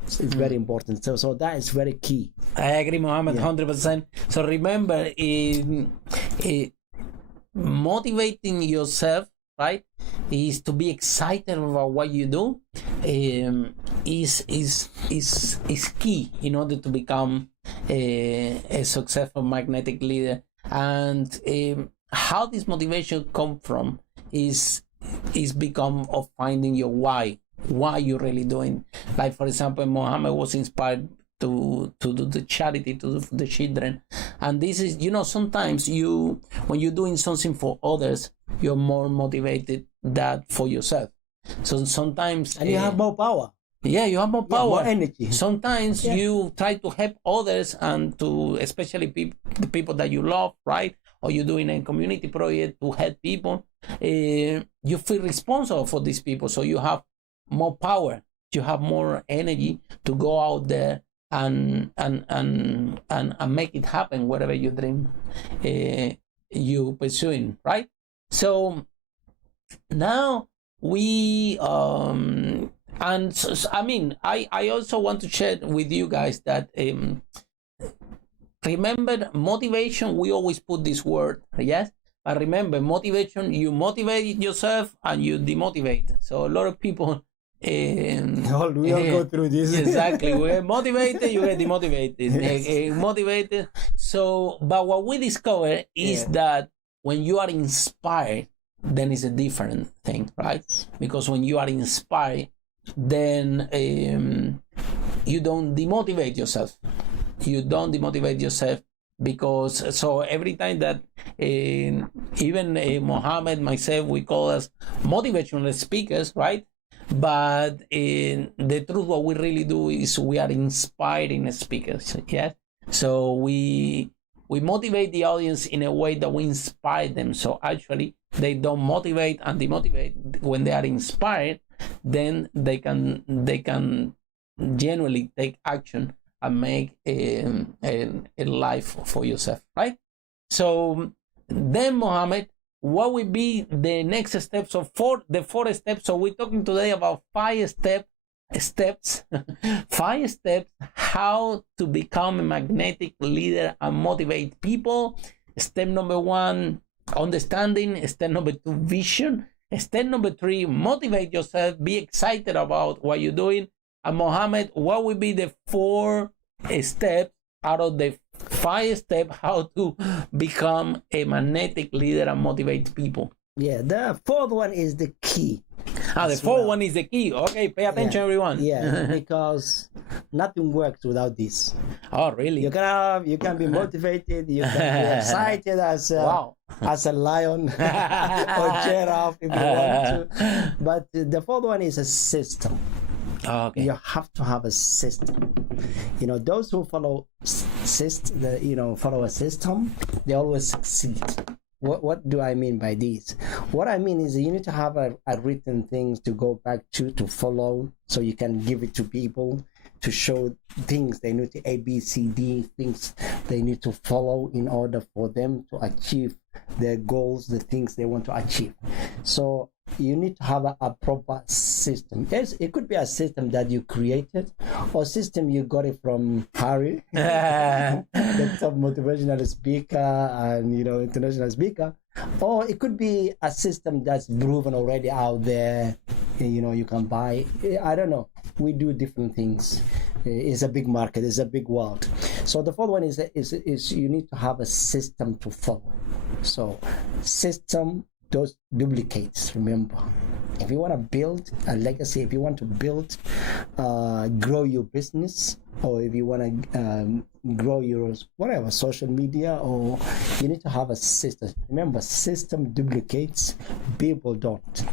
It's very important. So that is very key. I agree, Mohammed, 100%. So remember, in motivating yourself, right, is to be excited about what you do. Is key in order to become a successful magnetic leader. And how this motivation come from is become of finding your why you're really doing. Like, for example, Mohammed was inspired to do the charity to the children, and this is, sometimes when you're doing something for others, you're more motivated than for yourself. So sometimes, and you have more power. Yeah, you have more power, more energy. Sometimes you try to help others, and to especially the people that you love, right? Or you're doing a community project to help people. You feel responsible for these people, so you have more power. You have more energy to go out there and make it happen, whatever you dream you pursuing, right? So now we and so, I also want to share with you guys that remember, motivation, we always put this word, yes? But remember, motivation, you motivate yourself and you demotivate. So a lot of people we all go through this. Exactly. We're motivated, you get demotivated. Yes. Motivated. So, but what we discover is that when you are inspired, then it's a different thing, right? Because when you are inspired, then you don't demotivate yourself. You don't demotivate yourself, because so every time that even Mohammed, myself, we call us motivational speakers, right? But the truth, what we really do is we are inspiring speakers, yes? So we motivate the audience in a way that we inspire them. So actually, they don't motivate and demotivate. When they are inspired, then they can genuinely take action and make a life for yourself, right? So then, Mohammed, what will be the next steps? So the 4 steps. So we're talking today about 5 steps, 5 steps how to become a magnetic leader and motivate people. Step number 1, understanding. Step number 2, vision. Step number 3, motivate yourself, be excited about what you're doing. And Mohammed, what will be the 4 steps out of the 5 steps how to become a magnetic leader and motivate people? Yeah, the 4th one is the key. The 4th one is the key. Okay, pay attention, everyone. Yeah, because nothing works without this. Oh, really? You can be motivated. You can be excited as a lion or giraffe if you want to. But the 4th one is a system. Oh, okay. You have to have a system. Those who follow follow a system, they always succeed. What do I mean by this? What I mean is you need to have a written things to go back to follow, so you can give it to people, to show things they need to ABCD things they need to follow in order for them to achieve their goals, the things they want to achieve. So you need to have a proper system. Yes, it could be a system that you created, or system you got it from Harry, the top motivational speaker and international speaker, or it could be a system that's proven already out there. You can buy. I don't know. We do different things. It's a big market. It's a big world. So the 4th one is you need to have a system to follow. So system, those duplicates. Remember, if you want to build a legacy, if you want to build, grow your business, or if you want to grow your whatever social media, or you need to have a system. Remember, system duplicates, people don't.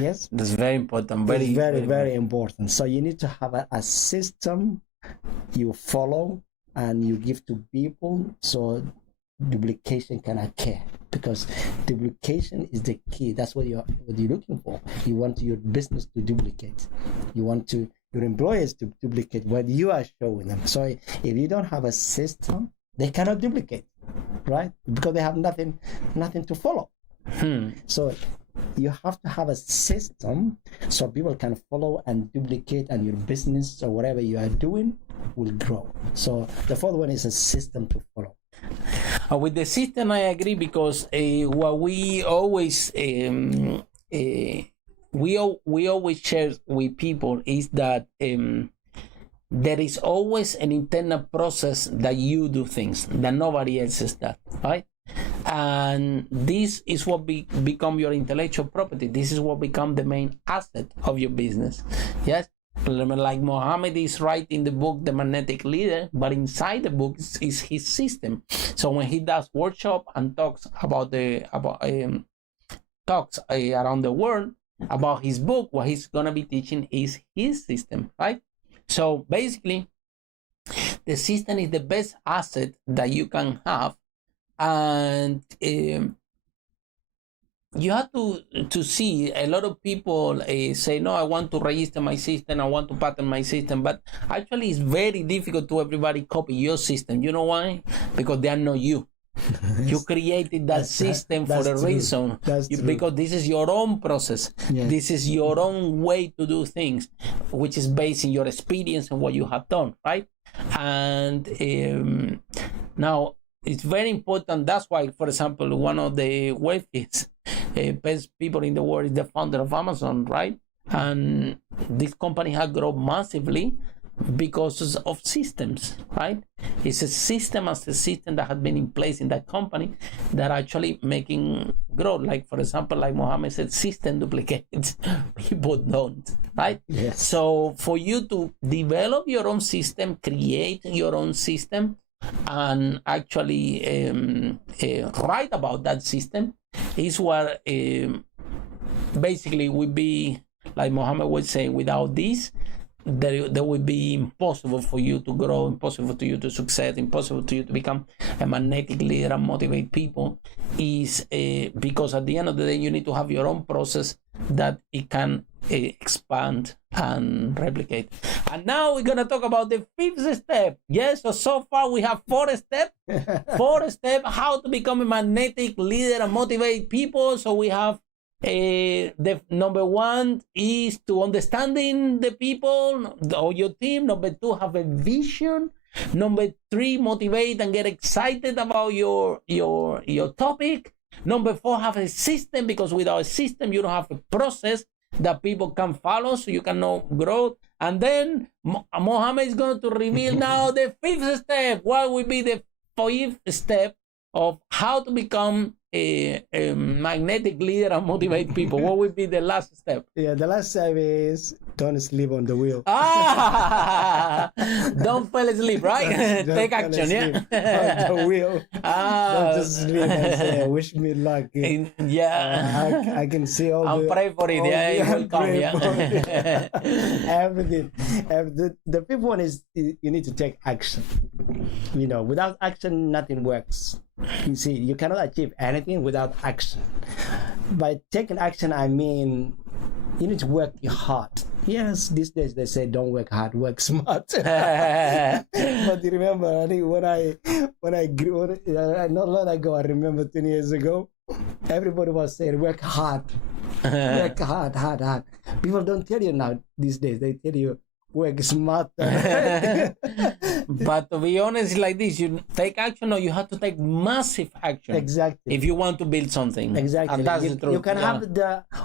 Yes, that's very important. Very important. So you need to have a system you follow and you give to people, so duplication can occur, because duplication is the key. That's what you're looking for. You want your business to duplicate. You want your employers to duplicate what you are showing them. So if you don't have a system, they cannot duplicate, right? Because they have nothing to follow. So you have to have a system so people can follow and duplicate, and your business or whatever you are doing will grow. So the fourth one is a system to follow. With the system, I agree, because what we always we always share with people is that there is always an internal process that you do things that nobody else does that, right? And this is what become your intellectual property. This is what become the main asset of your business. Yes, like Mohamed is writing the book The Magnetic Leader, but inside the book is his system. So when he does workshop and talks about around the world about his book, what he's gonna be teaching is his system, right? So basically, the system is the best asset that you can have, and you have to see. A lot of people say, no, I want to register my system, I want to patent my system, but actually it's very difficult to everybody copy your system. You know why? Because they are not you. You created that system for a reason, because this is your own process. Yes. This is your own way to do things, which is based in your experience and what you have done, right? And now it's very important. That's why, for example, one of the wealthiest best people in the world is the founder of Amazon, right? And this company has grown massively because of systems, right? It's a system that has been in place in that company that actually making growth. Like, for example, like Mohamed said, system duplicates, people don't, right? Yes. So for you to develop your own system, create your own system, and actually write about that system is what basically would be, like Mohamed was saying, without this, that would be impossible for you to grow, impossible for you to succeed, impossible for you to become a magnetic leader and motivate people, is because at the end of the day, you need to have your own process that it can expand and replicate. And now we're going to talk about the fifth step. Yes, so far we have 4 steps. 4 steps, how to become a magnetic leader and motivate people. So we have the number 1 is to understanding the people or your team. Number 2, have a vision. Number 3, motivate and get excited about your topic. Number 4, have a system, because without a system, you don't have a process that people can follow, so you cannot grow. And then Mohamed is going to reveal now the 5th step. What will be the 5th step of how to become a magnetic leader and motivate people? What will be the last step? Yeah, the last step is don't sleep on the wheel. Don't fall asleep, right? Don't Take action, yeah. On the wheel. Don't just sleep and say, wish me luck. Yeah. I can see all I'll pray for it. Yeah, it will come. Yeah. Everything. The fifth one is you need to take action. You know, without action, nothing works. You see, you cannot achieve anything without action. By taking action, I mean you need to work hard. Yes, these days they say don't work hard, work smart. But you remember, I think when I grew, not long ago, I remember 10 years ago, everybody was saying work hard, work hard. People don't tell you now these days. They tell you work smart. But to be honest, like this, you take action, or you have to take massive action. Exactly. If you want to build something. Exactly. And that's the truth. You can have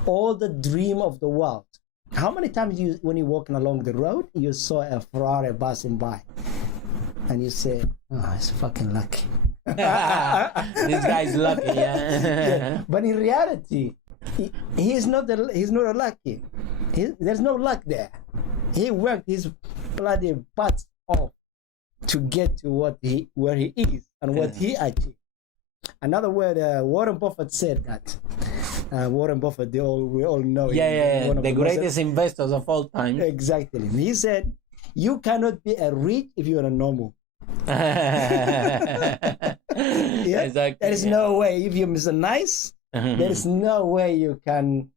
all the dream of the world. How many times when you're walking along the road, you saw a Ferrari passing by, and you say, "Oh, it's fucking lucky." This guy's lucky, yeah. But in reality, he's not lucky. There's no luck there. He worked his bloody butts off to get to where he is and what he achieved. Another word, Warren Buffett said that. Warren Buffett, we all know. Yeah. The greatest investors of all time. Exactly. He said, "You cannot be a rich if you are a normal." Exactly. There is no way. If you're Mr. Nice, there is no way you can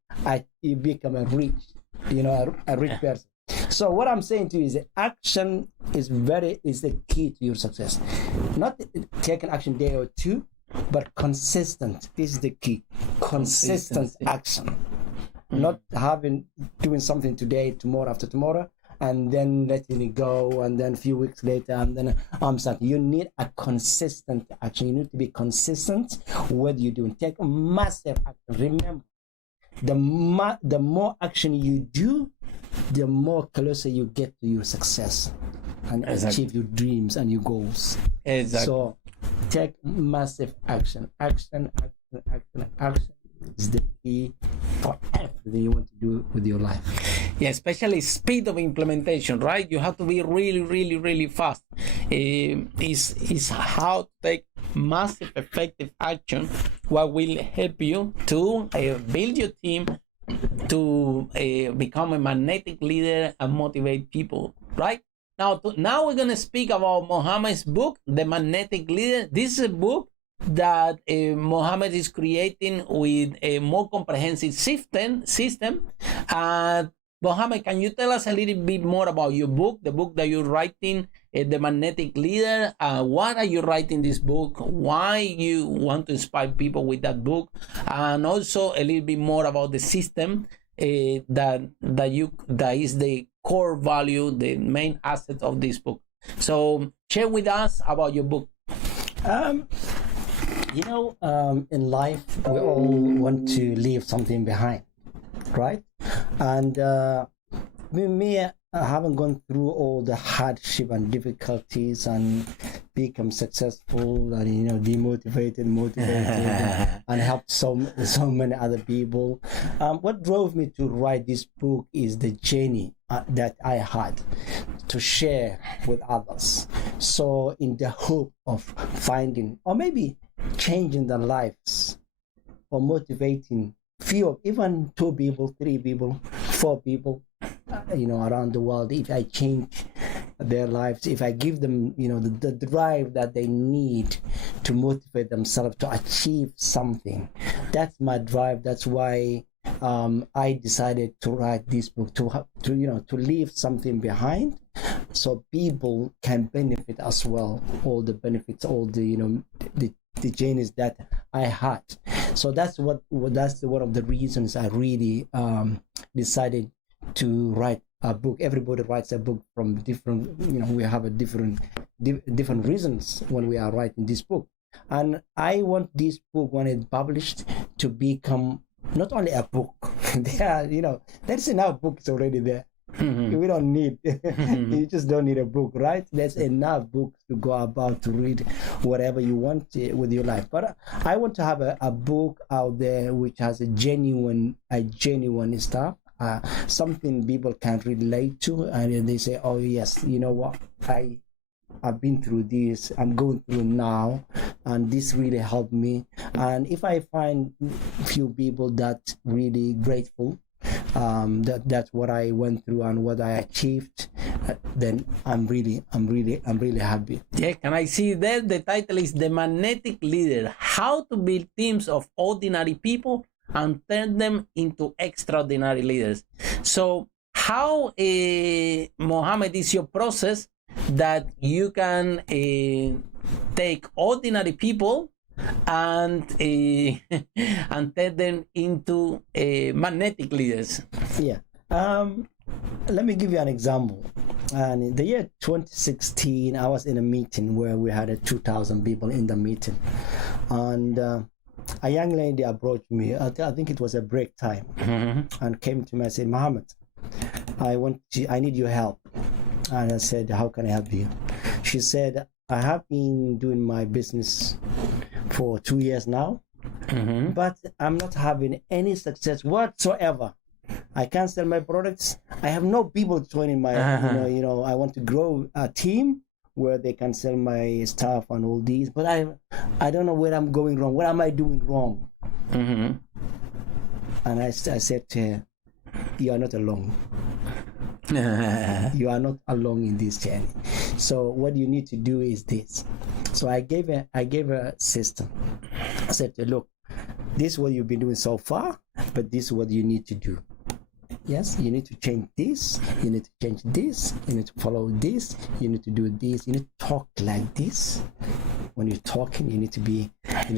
become a rich, a rich person. So what I'm saying to you is that action is the key to your success. Not taking action day or two, but consistent is the key. Consistent action, not doing something today, tomorrow, after tomorrow, and then letting it go, and then a few weeks later, and then I'm starting. You need a consistent action. You need to be consistent. What you do, take massive action. Remember, the more action you do, the more closer you get to your success and achieve your dreams and your goals. Exactly. So take massive action. Action is the key for everything you want to do with your life. Yeah, especially speed of implementation, right? You have to be really, really, really fast. Is how to take massive, effective action. What will help you to build your team, to become a magnetic leader and motivate people, right? Now we're going to speak about Mohamed's book, The Magnetic Leader. This is a book that Mohamed is creating with a more comprehensive system. Mohamed, can you tell us a little bit more about your book, the book that you're writing, The Magnetic Leader? Why are you writing this book? Why you want to inspire people with that book? And also a little bit more about the system that is the core value, the main asset of this book. So share with us about your book. In life, we all want to leave something behind, right? And I haven't gone through all the hardship and difficulties and become successful and demotivated, motivated, and helped so many other people. What drove me to write this book is the journey that I had to share with others. So in the hope of finding or maybe changing their lives or motivating few, even 2 people, 3 people, 4 people, around the world. If I change their lives, if I give them, the drive that they need to motivate themselves to achieve something, that's my drive. That's why I decided to write this book, to leave something behind, so people can benefit as well. All the benefits, all the the journeys that I had. So that's one of the reasons I really decided to write a book. Everybody writes a book from different, we have a different reasons when we are writing this book. And I want this book, when it's published, to become not only a book. There's enough books already there. Mm-hmm. We don't need you just don't need a book, right? There's enough books to go about to read whatever you want with your life. But I want to have a book out there which has a genuine stuff, something people can relate to, and they say, oh yes, you know what, I've been through this, I'm going through now, and this really helped me. And if I find few people that really grateful, that's what I went through and what I achieved, then I'm really happy. Yeah, can I see that the title is The Magnetic Leader: How to Build Teams of Ordinary People and Turn Them into Extraordinary Leaders. So how, Mohamed, is your process that you can take ordinary people and turn them into magnetic leaders? Yeah. Let me give you an example. And in the year 2016, I was in a meeting where we had 2,000 people in the meeting, and a young lady approached me. I think it was a break time, mm-hmm. and came to me and said, Mohamed, I need your help. And I said, how can I help you? She said, I have been doing my business for 2 years now, mm-hmm. but I'm not having any success whatsoever. I can't sell my products. I have no people joining my, I want to grow a team where they can sell my stuff and all these, but I don't know where I'm going wrong. What am I doing wrong? Mm-hmm. And I said to her, you are not alone. You are not alone in this journey. So what you need to do is this. So I gave her a system. I said, look, this is what you've been doing so far, but this is what you need to do. Yes, you need to change this, you need to change this, you need to follow this, you need to do this, you need to talk like this. when you're talking, you need to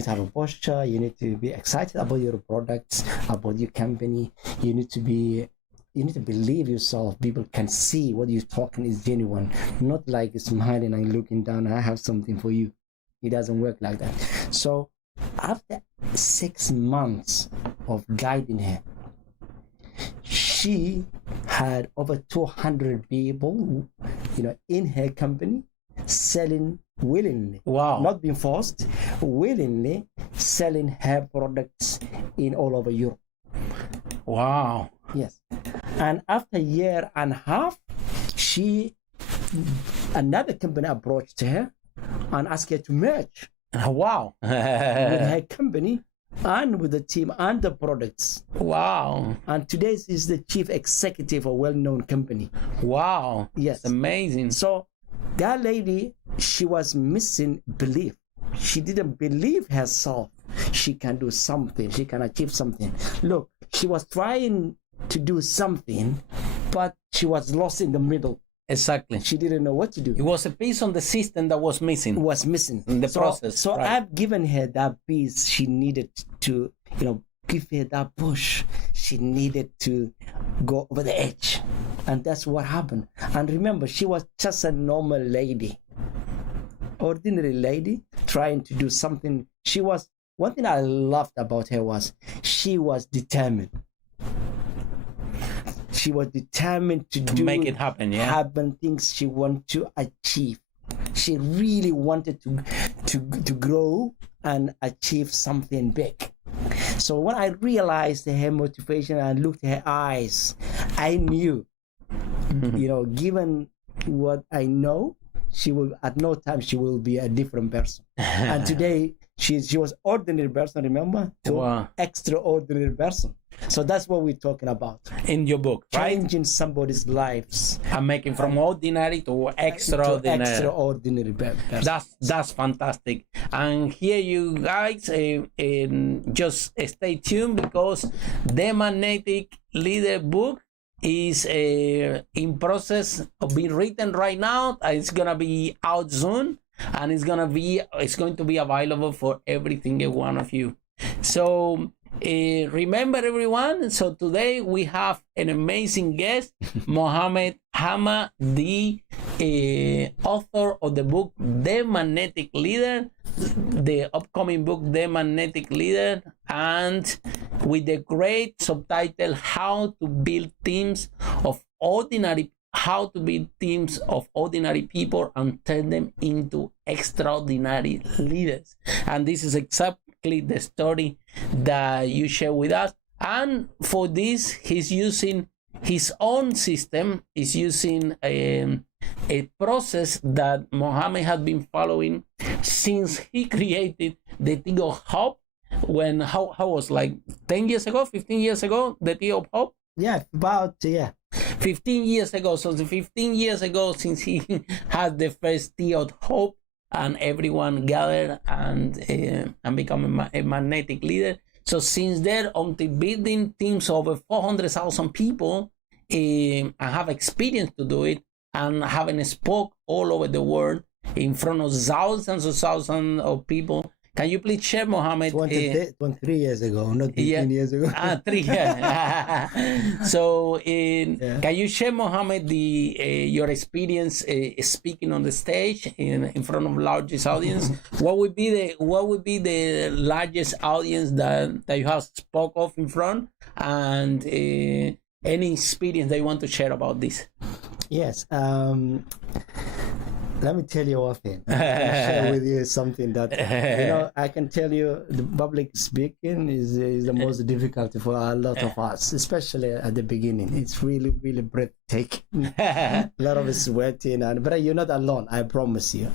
have a posture, you need to be excited about your products, about your company, you need to believe yourself. People can see what you're talking is genuine, not like smiling and looking down, I have something for you. It doesn't work like that. So after 6 months of guiding her, she had over 200 people, in her company selling willingly. Wow. Not being forced, willingly selling her products in all over Europe. Wow. Yes. And after a year and a half, another company approached her and asked her to merge. Wow. With her company and with the team and the products. Wow. And today is the chief executive of a well-known company. Wow. Yes. It's amazing. So that lady, she was missing belief. She didn't believe herself. She can do something. She can achieve something. Look, she was trying to do something, but she was lost in the middle. Exactly. She didn't know what to do. It was a piece on the system that was missing. It was missing in the process. So right. I've given her that piece she needed to, give her that push. She needed to go over the edge. And that's what happened. And remember, she was just a normal lady, ordinary lady, trying to do something. One thing I loved about her was she was determined. She was determined to make it happen, happen things she wanted to achieve. She really wanted to grow and achieve something big. So when I realized her motivation and looked at her eyes, I knew, given what I know, at no time she will be a different person. And today she was ordinary person, remember? To extraordinary person. So that's what we're talking about in your book, right? Changing somebody's lives and making from ordinary to extraordinary. That's fantastic. And here you guys just stay tuned, because the Magnetic Leader book is in process of being written right now. It's gonna be out soon, and it's going to be available for every single one of you. So remember, everyone, so today we have an amazing guest, Mohamed Jama, the author of the book The Magnetic Leader, the upcoming book The Magnetic Leader, and with the great subtitle How to Build Teams of Ordinary people and turn them into extraordinary leaders. And this is exactly the story that you share with us. And for this, he's using his own system, is using a process that Mohamed had been following since he created the Tea of Hope. How was like 10 years ago, 15 years ago, the Tea of Hope? Yeah, about 15 years ago. So 15 years ago since he had the first Tea of Hope, and everyone gathered and become a magnetic leader. So since then, until building teams of over 400,000 people, and have experience to do it, and having spoke all over the world in front of thousands of people. Can you please share, Mohamed? 23 years ago, not 15 years ago. 3 years. So, can you share, Mohamed, your experience speaking on the stage in front of largest audience? What would be the largest audience that you have spoke of in front, and any experience that you want to share about this? Yes. Let me tell you one thing. I can share with you something that, I can tell you the public speaking is the most difficult for a lot of us, especially at the beginning. It's really, really breathtaking. A lot of sweating, but you're not alone. I promise you.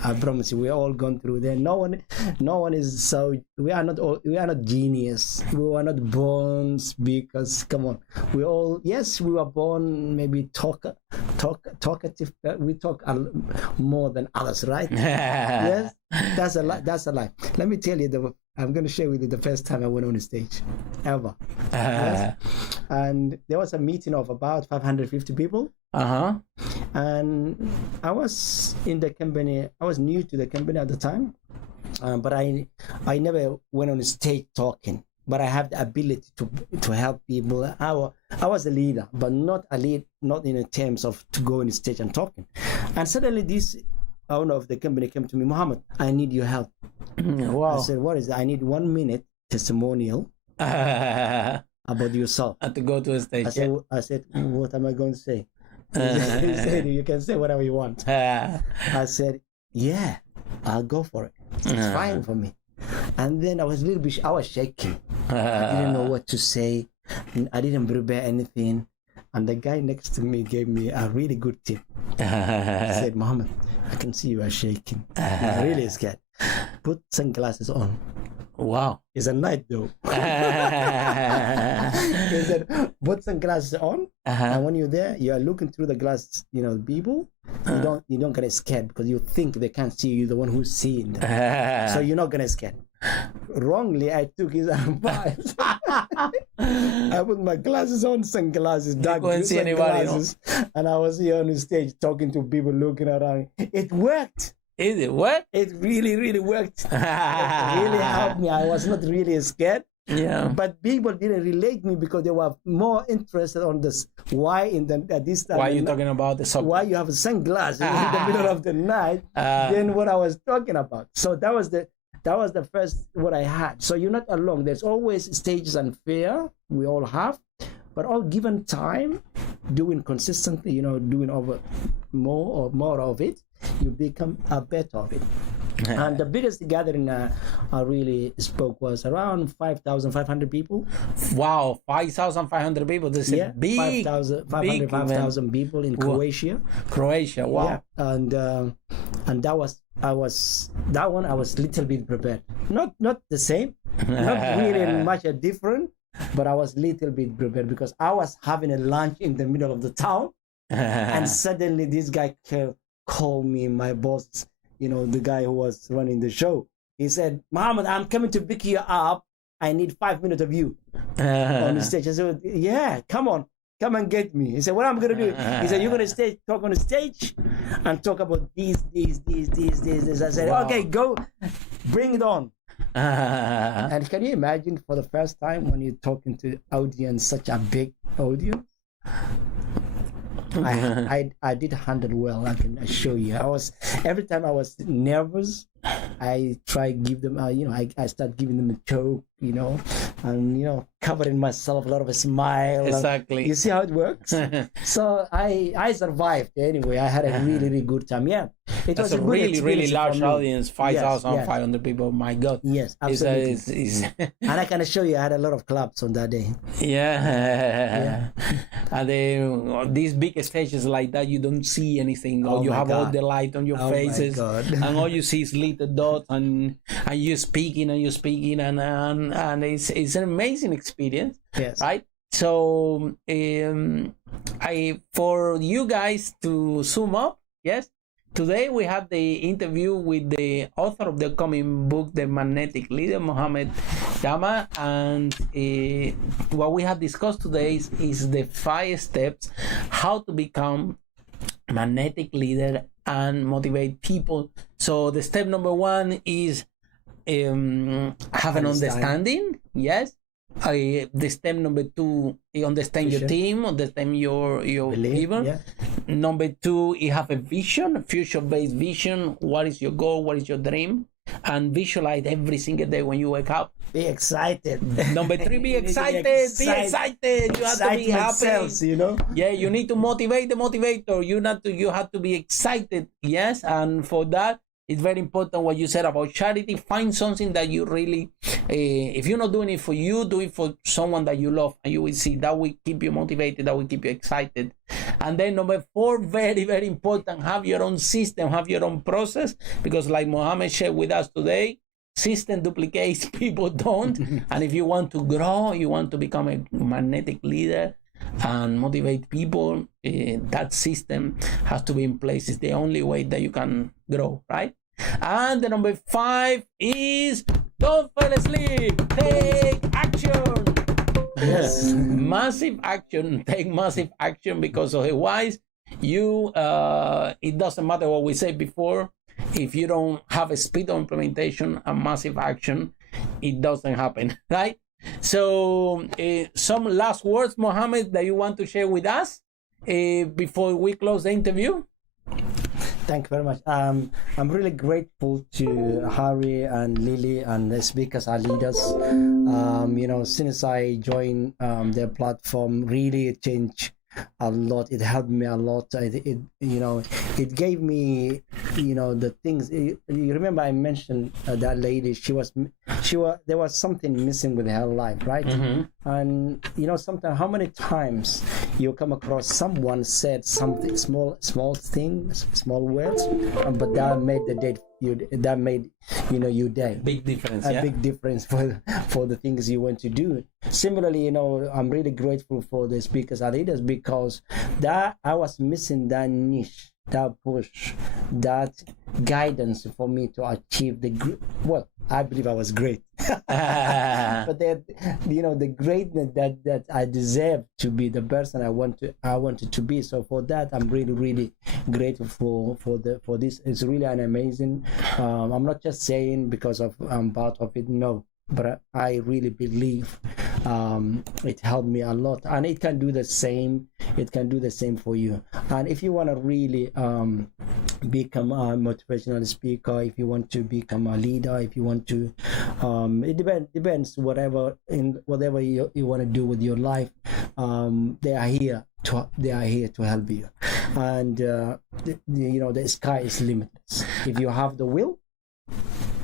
We're all gone through there. No one is so. We are not genius. We are not born speakers. Come on. We were born maybe talkative. We talk more than others, right? Yes, that's a lie. Let me tell you, I'm going to share with you the first time I went on the stage ever. Yes? And there was a meeting of about 550 people. And I was in the company. I was new to the company at the time, but I never went on stage talking. But I have the ability to help people. I was a leader, but not in terms of to go on stage and talking. And suddenly this owner of the company came to me, Mohamed, I need your help. Wow. I said, what is it? I need 1 minute testimonial about yourself. And to go to a stage. I said, what am I going to say? He said, you can say whatever you want. I said, yeah, I'll go for it. It's fine for me. And then I was shaking. I didn't know what to say. I didn't prepare anything. And the guy next to me gave me a really good tip. He said, Mohamed, I can see you are shaking. I'm really scared. Put sunglasses on. Wow. It's a night though. He said, put sunglasses on, and when you're there, you are looking through the glasses, people. You don't get scared because you think they can't see you, the one who's seeing them. So you're not gonna scared. Wrongly, I took his advice. I put my glasses on, sunglasses, dark sunglasses, and I was here on the stage talking to people, looking around. It worked. Is it what? It really, really worked. It really helped me. I was not really scared. Yeah. But people didn't relate me because they were more interested on this. Why this time? Why are you talking about the subject? Why you have sunglasses in the middle of the night? Than what I was talking about. So that was the first what I had. So you're not alone. There's always stages and fear. We all have. But all given time, doing consistently, doing over more of it, you become a better of it. And the biggest gathering I really spoke was around 5,500 people. Wow, 5,500 people. This is big. 5,000 people in Croatia. Croatia, wow. Yeah. And that was I was a little bit prepared. Not the same, not really much different, but I was a little bit prepared because I was having a lunch in the middle of the town, and suddenly this guy called me, my boss, the guy who was running the show. He said, Mohamed, I'm coming to pick you up. I need 5 minutes of you on the stage. I said, yeah, come and get me. He said, what I'm going to do? He said, you're going to talk on the stage and talk about this. I said, wow. Okay, go, bring it on. And can you imagine for the first time when you're talking to audience, such a big audience? I did handle well. I can assure you. Every time I was nervous, I try give them. I start giving them a joke. And covering myself, a lot of a smile. Exactly. You see how it works. So I survived anyway. I had a really, really good time. Yeah, it was a really, really large audience. 5,500 people. My God. Yes, absolutely. And I can assure you, I had a lot of claps on that day. Yeah. And these big stages like that, you don't see anything. Or you have all the light on your faces, and all you see is little dots, and you're speaking, and it's an amazing experience. Yes. Right. So for you guys to sum up, yes. Today we have the interview with the author of the upcoming book, The Magnetic Leader, Mohamed Jama, and what we have discussed today is the 5 steps how to become magnetic leader and motivate people. So the step number 1 is have an understanding. Yes. The step number 2, understand your team, understand your people. Yeah. Number 2, you have a vision, a future-based vision. What is your goal? What is your dream? And visualize every single day when you wake up. Be excited. Number 3, be excited. Be excited. You have to be happy. Selves, Yeah, you need to motivate the motivator. You have to be excited. Yes, and for that, it's very important what you said about charity. Find something that you really, if you're not doing it for you, do it for someone that you love, and you will see that will keep you motivated, that will keep you excited. And then number 4, very, very important, have your own system, have your own process, because like Mohamed shared with us today, system duplicates, people don't. And if you want to grow, you want to become a magnetic leader and motivate people, that system has to be in place. It's the only way that you can grow, right? And the number 5 is don't fall asleep. Take action. Yes. Massive action. Take massive action, because otherwise you it doesn't matter what we said before. if you don't have a speed of implementation and massive action, it doesn't happen, right? So some last words, Mohamed, that you want to share with us before we close the interview? Thank you very much. I'm really grateful to Harry and Lily and the speakers, our leaders. Since I joined their platform, really it changed a lot. It helped me a lot. It gave me, the things. You remember I mentioned that lady. There was something missing with her life, right? Mm-hmm. And sometimes how many times you come across someone said something small things, small words, but that made the day. That made your day. Big difference. A big difference for the things you want to do. Similarly, I'm really grateful for the speakers and leaders because that I was missing that niche, that push, that guidance for me to achieve I believe I was great. But the greatness that I deserve to be the person I wanted to be. So for that, I'm really, really grateful for this. It's really an amazing. I'm not just saying because I'm part of it. No, but I really believe it helped me a lot, and it can do the same. It can do the same for you. And if you want to really become a motivational speaker, if you want to become a leader, if you want to, it depends. Whatever you want to do with your life, they are here to help you. And the sky is limitless. If you have the will.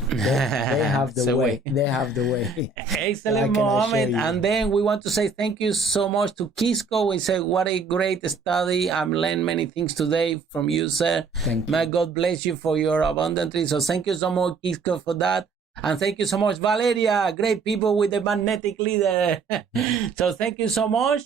They have the way. They have the way. Excellent, Mohamed. And then we want to say thank you so much to Kisco. We say, what a great study. I've learned many things today from you, sir. Thank you. May God bless you for your abundantly. So thank you so much, Kisco, for that. And thank you so much, Valeria. Great people with the magnetic leader. So thank you so much.